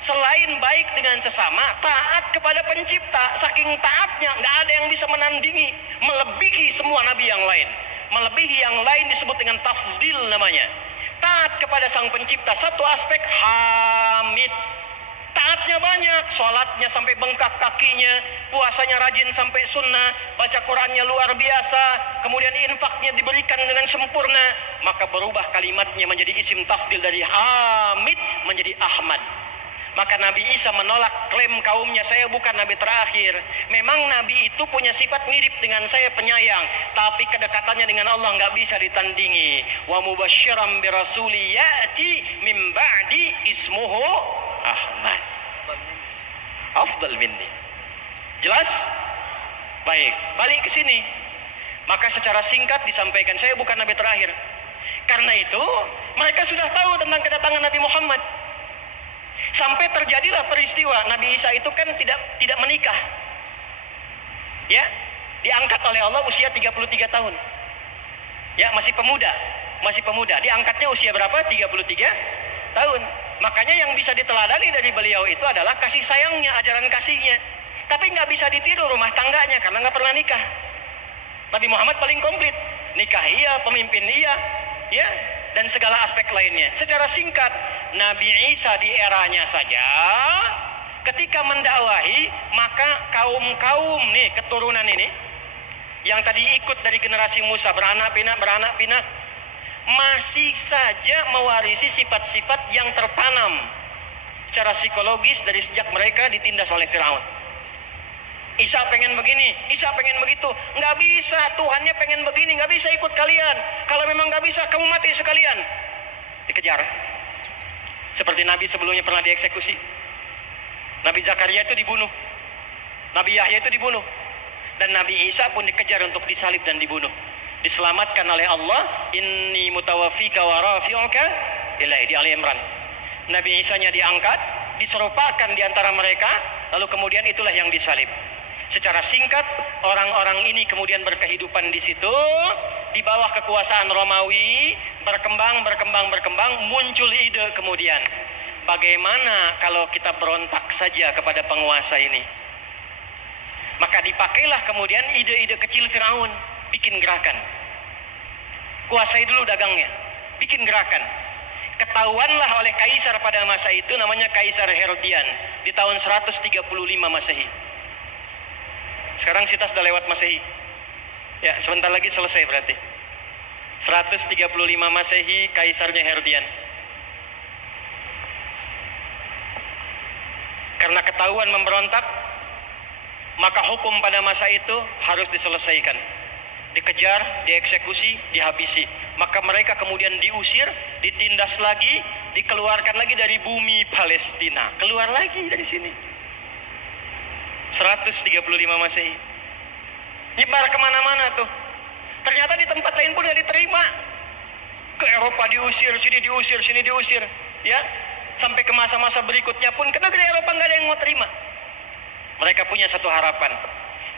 selain baik dengan sesama, taat kepada pencipta. Saking taatnya nggak ada yang bisa menandingi, melebihi semua nabi yang lain. Melebihi yang lain disebut dengan tafdil namanya. Taat kepada sang pencipta. Satu aspek hamid. Taatnya banyak. Sholatnya sampai bengkak kakinya. Puasanya rajin sampai sunnah. Baca Qurannya luar biasa. Kemudian infaknya diberikan dengan sempurna. Maka berubah kalimatnya menjadi isim tafdil dari hamid menjadi Ahmad. Maka Nabi Isa menolak klaim kaumnya, saya bukan Nabi terakhir. Memang Nabi itu punya sifat mirip dengan saya, penyayang. Tapi kedekatannya dengan Allah nggak bisa ditandingi. Wa mubasyiran bi rasuli ya'ti min ba'di ismuhu Ahmad. Afdal minni. Jelas? Baik, balik ke sini. Maka secara singkat disampaikan, saya bukan nabi terakhir. Karena itu mereka sudah tahu tentang kedatangan Nabi Muhammad. Sampai terjadilah peristiwa Nabi Isa itu kan tidak menikah. Ya, diangkat oleh Allah usia 33 tahun. Ya, masih pemuda. Diangkatnya usia berapa? 33 tahun. Makanya yang bisa diteladani dari beliau itu adalah kasih sayangnya, ajaran kasihnya. Tapi nggak bisa ditiru rumah tangganya karena nggak pernah nikah. Nabi Muhammad paling komplit. Nikah iya, pemimpin iya, ya, dan segala aspek lainnya. Secara singkat, Nabi Isa di eranya saja ketika mendakwahi, maka kaum nih, keturunan ini yang tadi ikut dari generasi Musa, beranak pinak, masih saja mewarisi sifat-sifat yang tertanam secara psikologis dari sejak mereka ditindas oleh Firaun. Isa pengen begini, Isa pengen begitu, nggak bisa, Tuhannya pengen begini, nggak bisa ikut kalian. Kalau memang nggak bisa, kamu mati sekalian. Dikejar. Seperti Nabi sebelumnya pernah dieksekusi. Nabi Zakaria itu dibunuh, Nabi Yahya itu dibunuh, dan Nabi Isa pun dikejar untuk disalib dan dibunuh. Diselamatkan oleh Allah, inni mutawaffika wa rafi'uka ilaihi, di Ali Imran. Nabi Isa-nya diangkat, diserupakan di antara mereka, lalu kemudian itulah yang disalib. Secara singkat, orang-orang ini kemudian berkehidupan di situ, di bawah kekuasaan Romawi, berkembang, muncul ide kemudian. Bagaimana kalau kita berontak saja kepada penguasa ini? Maka dipakailah kemudian ide-ide kecil Firaun, bikin gerakan. Kuasai dulu dagangnya, bikin gerakan. Ketahuanlah oleh kaisar pada masa itu, namanya Kaisar Herodian, di tahun 135 Masehi. Sekarang kita sudah lewat Masehi. Ya, sebentar lagi selesai berarti. 135 Masehi, kaisarnya Herodian. Karena ketahuan memberontak, maka hukum pada masa itu harus diselesaikan. Dikejar, dieksekusi, dihabisi. Maka mereka kemudian diusir, ditindas lagi, dikeluarkan lagi dari bumi Palestina. Keluar lagi dari sini. 135 Masehi. Nyebar kemana-mana tuh. Ternyata di tempat lain pun gak diterima. Ke Eropa diusir, sini diusir, sini diusir. Ya, sampai ke masa-masa berikutnya pun ke negeri Eropa gak ada yang mau terima. Mereka punya satu harapan.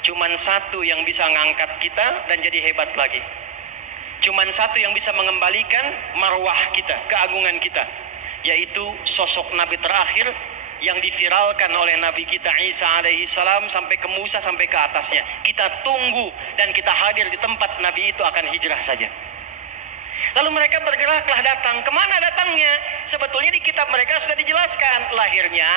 Cuman satu yang bisa ngangkat kita dan jadi hebat lagi. Cuman satu yang bisa mengembalikan marwah kita, keagungan kita, yaitu sosok Nabi terakhir yang diviralkan oleh Nabi kita Isa alaihi salam sampai ke Musa, sampai ke atasnya. Kita tunggu dan kita hadir di tempat Nabi itu akan hijrah saja. Lalu mereka bergeraklah datang. Kemana datangnya? Sebetulnya di kitab mereka sudah dijelaskan. Lahirnya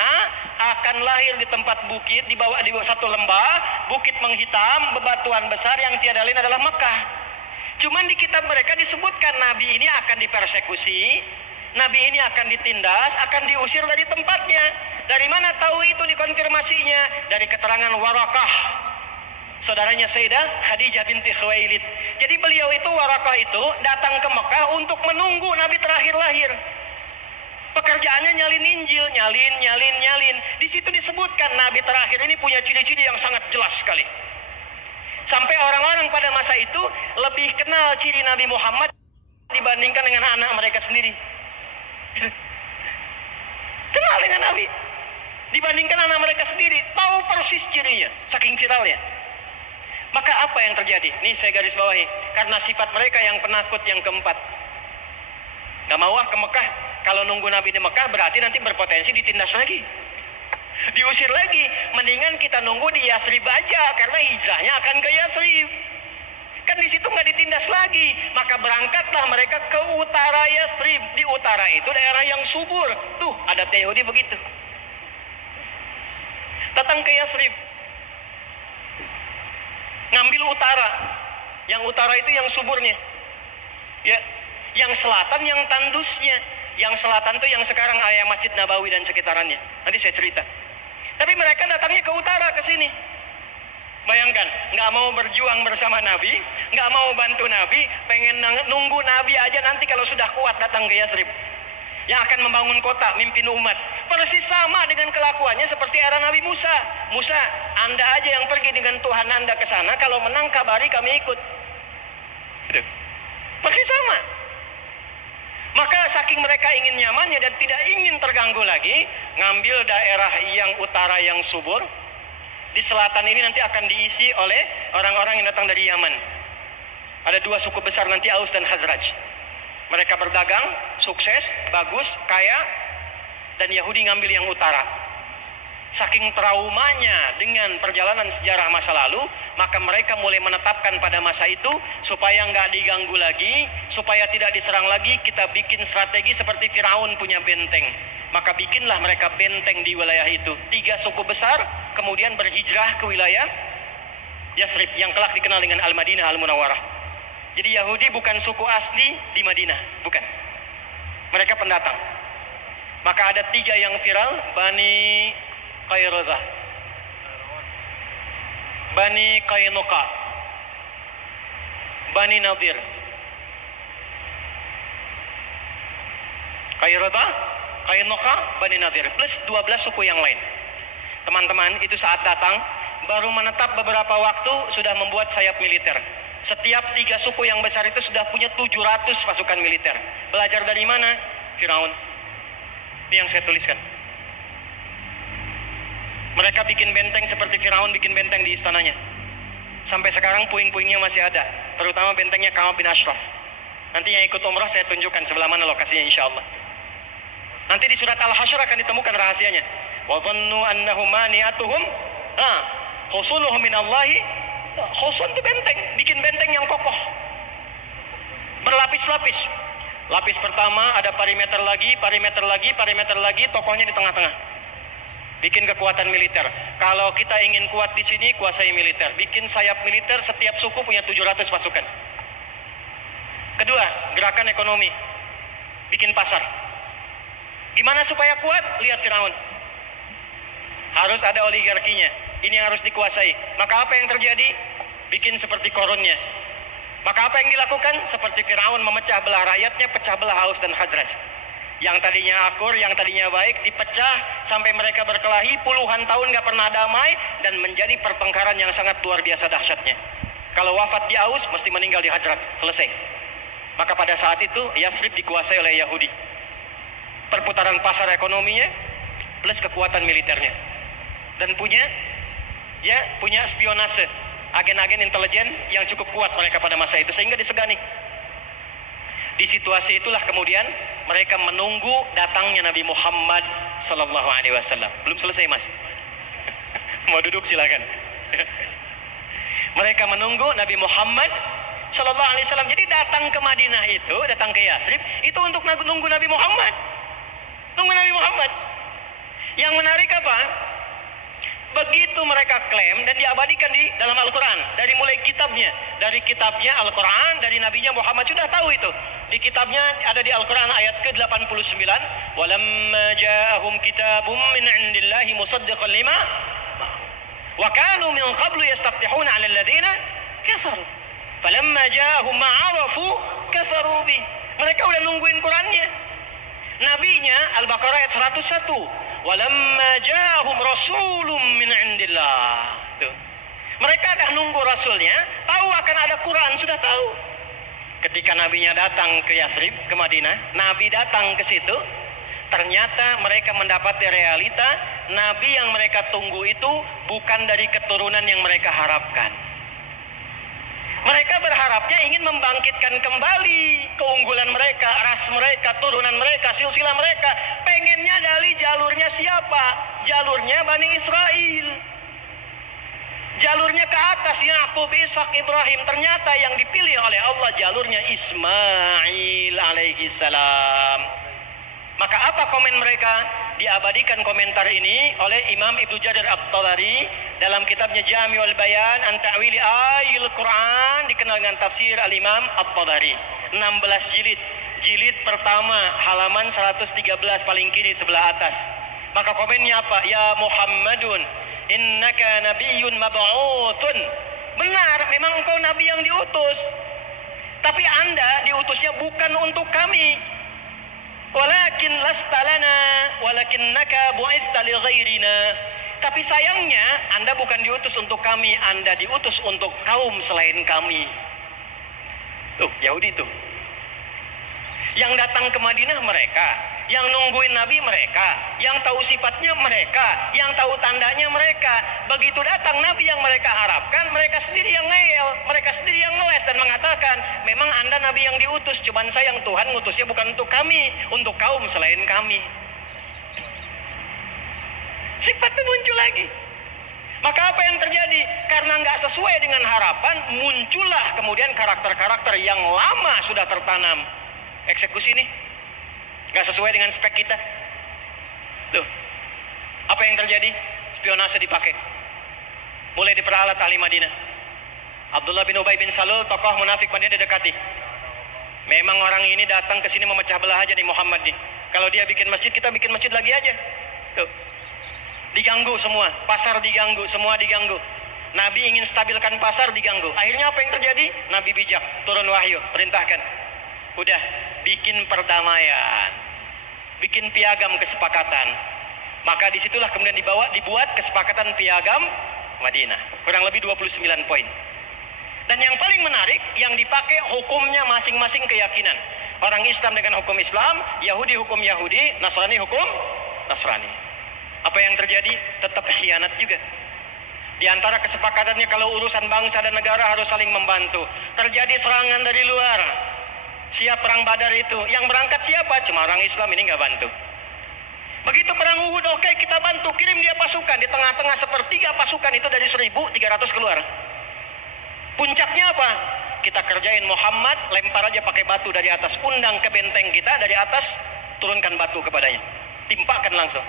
akan lahir di tempat bukit, di bawah satu lembah, bukit menghitam, bebatuan besar yang tiada lain adalah Mekah. Cuman di kitab mereka disebutkan Nabi ini akan dipersekusi, Nabi ini akan ditindas, akan diusir dari tempatnya. Dari mana tahu itu dikonfirmasinya? Dari keterangan Warakah, saudaranya Sayyidah Khadijah binti Khuwailid. Jadi beliau itu, Warakah itu datang ke Mekah untuk menunggu Nabi terakhir lahir. Pekerjaannya nyalin Injil, nyalin. Di situ disebutkan Nabi terakhir ini punya ciri-ciri yang sangat jelas sekali. Sampai orang-orang pada masa itu lebih kenal ciri Nabi Muhammad dibandingkan dengan anak mereka sendiri. Kenal dengan Nabi dibandingkan anak mereka sendiri, tahu persis cirinya, saking viralnya. Maka apa yang terjadi? Nih saya garis bawahi, karena sifat mereka yang penakut yang keempat. Gak mau ke Mekah. Kalau nunggu Nabi di Mekah berarti nanti berpotensi ditindas lagi, diusir lagi. Mendingan kita nunggu di Yathrib aja, karena hijrahnya akan ke Yathrib. Kan di situ nggak ditindas lagi. Maka berangkatlah mereka ke utara Yathrib. Di utara itu daerah yang subur. Tuh ada Yahudi begitu. Datang ke Yathrib, ngambil utara. Yang utara itu yang suburnya. Ya, yang selatan yang tandusnya. Yang selatan tuh yang sekarang area Masjid Nabawi dan sekitarannya. Nanti saya cerita. Tapi mereka datangnya ke utara, ke sini. Bayangkan, nggak mau berjuang bersama Nabi, nggak mau bantu Nabi, pengen nunggu Nabi aja nanti kalau sudah kuat datang ke Yathrib. Yang akan membangun kota, mimpin umat. persis sama dengan kelakuannya seperti era Nabi Musa. Musa, Anda aja yang pergi dengan Tuhan Anda ke sana, kalau menang kabari kami ikut. Persis sama. Maka saking mereka ingin nyamannya dan tidak ingin terganggu lagi, ngambil daerah yang utara yang subur. Di selatan ini nanti akan diisi oleh orang-orang yang datang dari Yaman. Ada dua suku besar nanti, Aus dan Khazraj. Mereka berdagang, sukses, bagus, kaya, dan Yahudi ngambil yang utara. Saking traumanya dengan perjalanan sejarah masa lalu, maka mereka mulai menetapkan pada masa itu, supaya nggak diganggu lagi, supaya tidak diserang lagi, kita bikin strategi seperti Firaun punya benteng. Maka bikinlah mereka benteng di wilayah itu. 3 suku besar kemudian berhijrah ke wilayah Yathrib yang kelak dikenal dengan Al-Madinah Al-Munawwarah. Jadi Yahudi bukan suku asli di Madinah, bukan. Mereka pendatang. Maka ada 3 yang viral, Bani Qaynuqa, Bani Qaynuqa, Bani Nadir. Qaynuqa, Bani Nadir, plus 12 suku yang lain. Teman-teman, itu saat datang, baru menetap beberapa waktu sudah membuat sayap militer. Setiap 3 suku yang besar itu sudah punya 700 pasukan militer. Belajar dari mana? Firaun. Ini yang saya tuliskan. Mereka bikin benteng seperti Firaun bikin benteng di istananya. Sampai sekarang puing-puingnya masih ada, terutama bentengnya Ka'ab bin Ashraf. Nanti yang ikut umrah saya tunjukkan sebelah mana lokasinya insya Allah. Nanti di surat Al-Hasyr akan ditemukan rahasianya. Wa dhannu annahum mani'atuhum husuluhum minallahi. Husun itu benteng, bikin benteng yang kokoh. Berlapis-lapis. Lapis pertama ada perimeter lagi, tokohnya di tengah-tengah. Bikin kekuatan militer. Kalau kita ingin kuat di sini, kuasai militer. Bikin sayap militer, setiap suku punya 700 pasukan. Kedua, gerakan ekonomi. Bikin pasar. Gimana supaya kuat? Lihat Firaun. Harus ada oligarkinya. Ini yang harus dikuasai. Maka apa yang terjadi? Bikin seperti korunnya. Maka apa yang dilakukan? Seperti Firaun memecah belah rakyatnya, pecah belah Aus dan Khazraj. Yang tadinya akur, yang tadinya baik, dipecah sampai mereka berkelahi puluhan tahun gak pernah damai dan menjadi pertengkaran yang sangat luar biasa dahsyatnya. Kalau wafat di Aus, mesti meninggal di Khazraj. Selesai. Maka pada saat itu Yathrib dikuasai oleh Yahudi. Perputaran pasar ekonominya plus kekuatan militernya. Dan punya spionase, agen-agen intelijen yang cukup kuat mereka pada masa itu sehingga disegani. Di situasi itulah kemudian mereka menunggu datangnya Nabi Muhammad sallallahu alaihi wasallam. Belum selesai, Mas. Mau duduk silakan. Mereka menunggu Nabi Muhammad sallallahu alaihi wasallam. Jadi datang ke Madinah itu, datang ke Yathrib itu untuk nunggu Nabi Muhammad. Nunggu Nabi Muhammad. Yang menarik apa? Begitu mereka klaim dan diabadikan di dalam Al-Quran. Dari mulai kitabnya. Dari kitabnya Al-Quran, dari nabinya Muhammad sudah tahu itu. Di kitabnya ada di Al-Quran ayat ke-89. وَلَمَّا جَاءَهُمْ كِتَابٌ مِّنْ عِنْدِ اللَّهِ مُصَدِّقًا لِمَا وَكَانُوا مِنْ قَبْلُ يَسْتَفْتِحُونَ عَلَى الَّذِينَ كَفَرُوا فَلَمَّا جَاءَهُمْ مَا عَرَفُوا كَفَرُوا بِهِ. Mereka udah nungguin Qurannya. Nabinya Al-Baqarah ayat 101. Walamma ja'ahum rasulun min indillah. Tuh. Mereka dah nunggu rasulnya, tahu akan ada Quran, sudah tahu. Ketika nabinya datang ke Yathrib, ke Madinah, nabi datang ke situ, ternyata mereka mendapat realita, nabi yang mereka tunggu itu bukan dari keturunan yang mereka harapkan. Mereka berharapnya ingin membangkitkan kembali keunggulan mereka, ras mereka, turunan mereka, silsilah mereka. Pengennya dari jalurnya siapa? Jalurnya Bani Israel. Jalurnya ke atas, Yakub, Ishak, Ibrahim. Ternyata yang dipilih oleh Allah jalurnya Ismail alaihi salam. Maka apa komen mereka? Diabadikan komentar ini oleh Imam Ibnu Jarir At-Tabari dalam kitabnya Jami'ul Bayan an Ta'wili Ayatil Quran, dikenal dengan tafsir Al-Imam At-Tabari. 16 jilid. Jilid pertama halaman 113 paling kiri sebelah atas. Maka komennya apa? Ya Muhammadun, innaka nabiyyun mab'utsun. Benar, memang engkau nabi yang diutus. Tapi Anda diutusnya bukan untuk kami. Walakin lasta lana walakinnaka bu'itsta li ghairina. Tapi sayangnya Anda bukan diutus untuk kami, Anda diutus untuk kaum selain kami. Tuh, Yahudi tuh. Yang datang ke Madinah mereka, yang nungguin Nabi mereka, yang tahu sifatnya mereka, yang tahu tandanya mereka. Begitu datang Nabi yang mereka harapkan, mereka sendiri yang ngeyel, mereka sendiri yang ngeles dan mengatakan, memang Anda Nabi yang diutus, cuman sayang Tuhan ngutusnya bukan untuk kami, untuk kaum selain kami. Sifatnya muncul lagi. Maka apa yang terjadi? Karena nggak sesuai dengan harapan, muncullah kemudian karakter-karakter yang lama sudah tertanam. Eksekusi nih nggak sesuai dengan spek kita. Tuh, apa yang terjadi? Spionase dipakai, mulai diperalat ahli Madinah. Abdullah bin Ubay bin Salul, tokoh munafik Madinah, didekati. Memang orang ini datang ke sini memecah belah aja nih Muhammad nih. Kalau dia bikin masjid, kita bikin masjid lagi aja. Tuh, diganggu semua, pasar diganggu, semua diganggu. Nabi ingin stabilkan pasar, diganggu. Akhirnya apa yang terjadi? Nabi bijak, turun wahyu, perintahkan, udah bikin perdamaian, bikin piagam kesepakatan. Maka disitulah kemudian dibuat kesepakatan piagam Madinah, kurang lebih 29 poin. Dan yang paling menarik, yang dipakai hukumnya masing-masing keyakinan. Orang Islam dengan hukum Islam, Yahudi hukum Yahudi, Nasrani hukum Nasrani. Apa yang terjadi? Tetap khianat juga. Di antara kesepakatannya, kalau urusan bangsa dan negara harus saling membantu. Terjadi serangan dari luar, siap perang Badar itu, yang berangkat siapa? Cuma orang Islam, ini nggak bantu. Begitu perang Uhud, oke, kita bantu, kirim dia pasukan. Di tengah-tengah sepertiga pasukan itu dari 1.300 keluar. Puncaknya apa? Kita kerjain Muhammad, lempar aja pakai batu dari atas, undang ke benteng kita dari atas, turunkan batu kepadanya, timpakan langsung.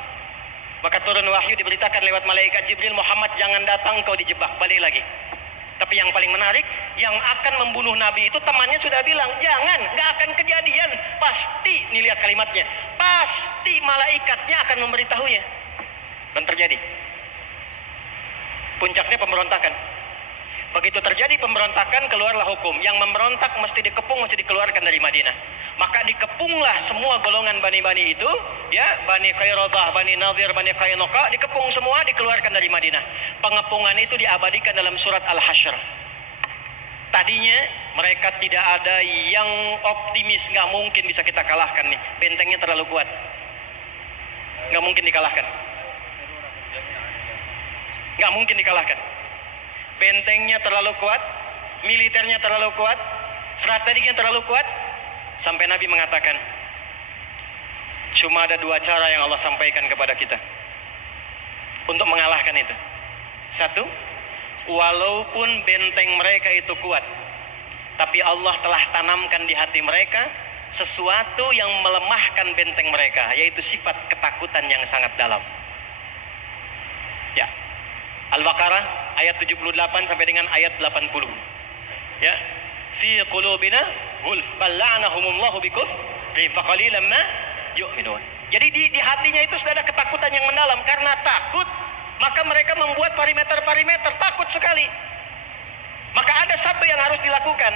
Maka turun wahyu, diberitakan lewat malaikat Jibril, Muhammad jangan datang, kau dijebak, balik lagi. Tapi yang paling menarik, yang akan membunuh Nabi itu temannya sudah bilang, jangan, gak akan kejadian. Pasti, nih lihat kalimatnya, pasti malaikatnya akan memberitahunya. Dan terjadi. Puncaknya pemberontakan. Begitu terjadi pemberontakan, keluarlah hukum. Yang memberontak mesti dikepung, mesti dikeluarkan dari Madinah. Maka dikepunglah semua golongan Bani-Bani itu, ya, Bani Qairodah, Bani Nadir, Bani Qainuqa, dikepung semua, dikeluarkan dari Madinah. Pengepungan itu diabadikan dalam surat Al-Hasyr. Tadinya mereka tidak ada yang optimis, nggak mungkin bisa kita kalahkan nih, bentengnya terlalu kuat, nggak mungkin dikalahkan, nggak mungkin dikalahkan. Bentengnya terlalu kuat, militernya terlalu kuat, strateginya terlalu kuat, sampai Nabi mengatakan, cuma ada 2 cara yang Allah sampaikan kepada kita untuk mengalahkan itu. 1, walaupun benteng mereka itu kuat, tapi Allah telah tanamkan di hati mereka sesuatu yang melemahkan benteng mereka, yaitu sifat ketakutan yang sangat dalam. Ya, Al-Baqarah ayat 78 sampai dengan ayat 80. Ya, fi qulubina gulf bal la'anahumullahu bikufrihim faqalilan ma yu'minun. Jadi di hatinya itu sudah ada ketakutan yang mendalam. Karena takut, maka mereka membuat parameter-parameter, takut sekali. Maka ada satu yang harus dilakukan.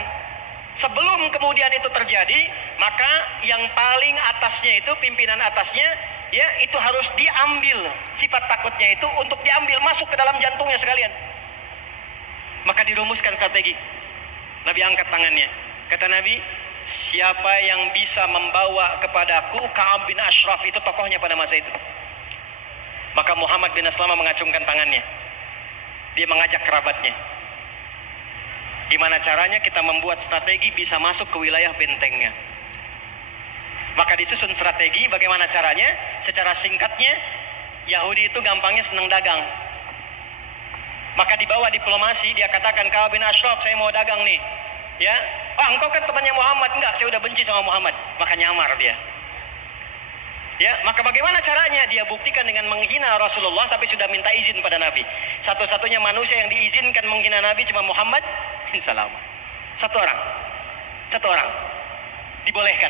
Sebelum kemudian itu terjadi, maka yang paling atasnya itu, pimpinan atasnya, ya, itu harus diambil sifat takutnya itu, untuk diambil masuk ke dalam jantungnya sekalian. Maka dirumuskan strategi. Nabi angkat tangannya, kata Nabi, siapa yang bisa membawa kepadaku Ka'ab bin Ashraf, itu tokohnya pada masa itu. Maka Muhammad bin Aslamah mengacungkan tangannya, dia mengajak kerabatnya, gimana caranya kita membuat strategi bisa masuk ke wilayah bentengnya. Maka disusun strategi, bagaimana caranya? Secara singkatnya, Yahudi itu gampangnya senang dagang. Maka di bawah diplomasi, dia katakan, Ka'ab bin Ashraf, saya mau dagang nih. Ya, engkau kan temannya Muhammad. Enggak, saya udah benci sama Muhammad. Maka nyamar dia. Ya, maka bagaimana caranya? Dia buktikan dengan menghina Rasulullah, tapi sudah minta izin pada Nabi. Satu-satunya manusia yang diizinkan menghina Nabi cuma Muhammad bin Salamah. Satu orang dibolehkan.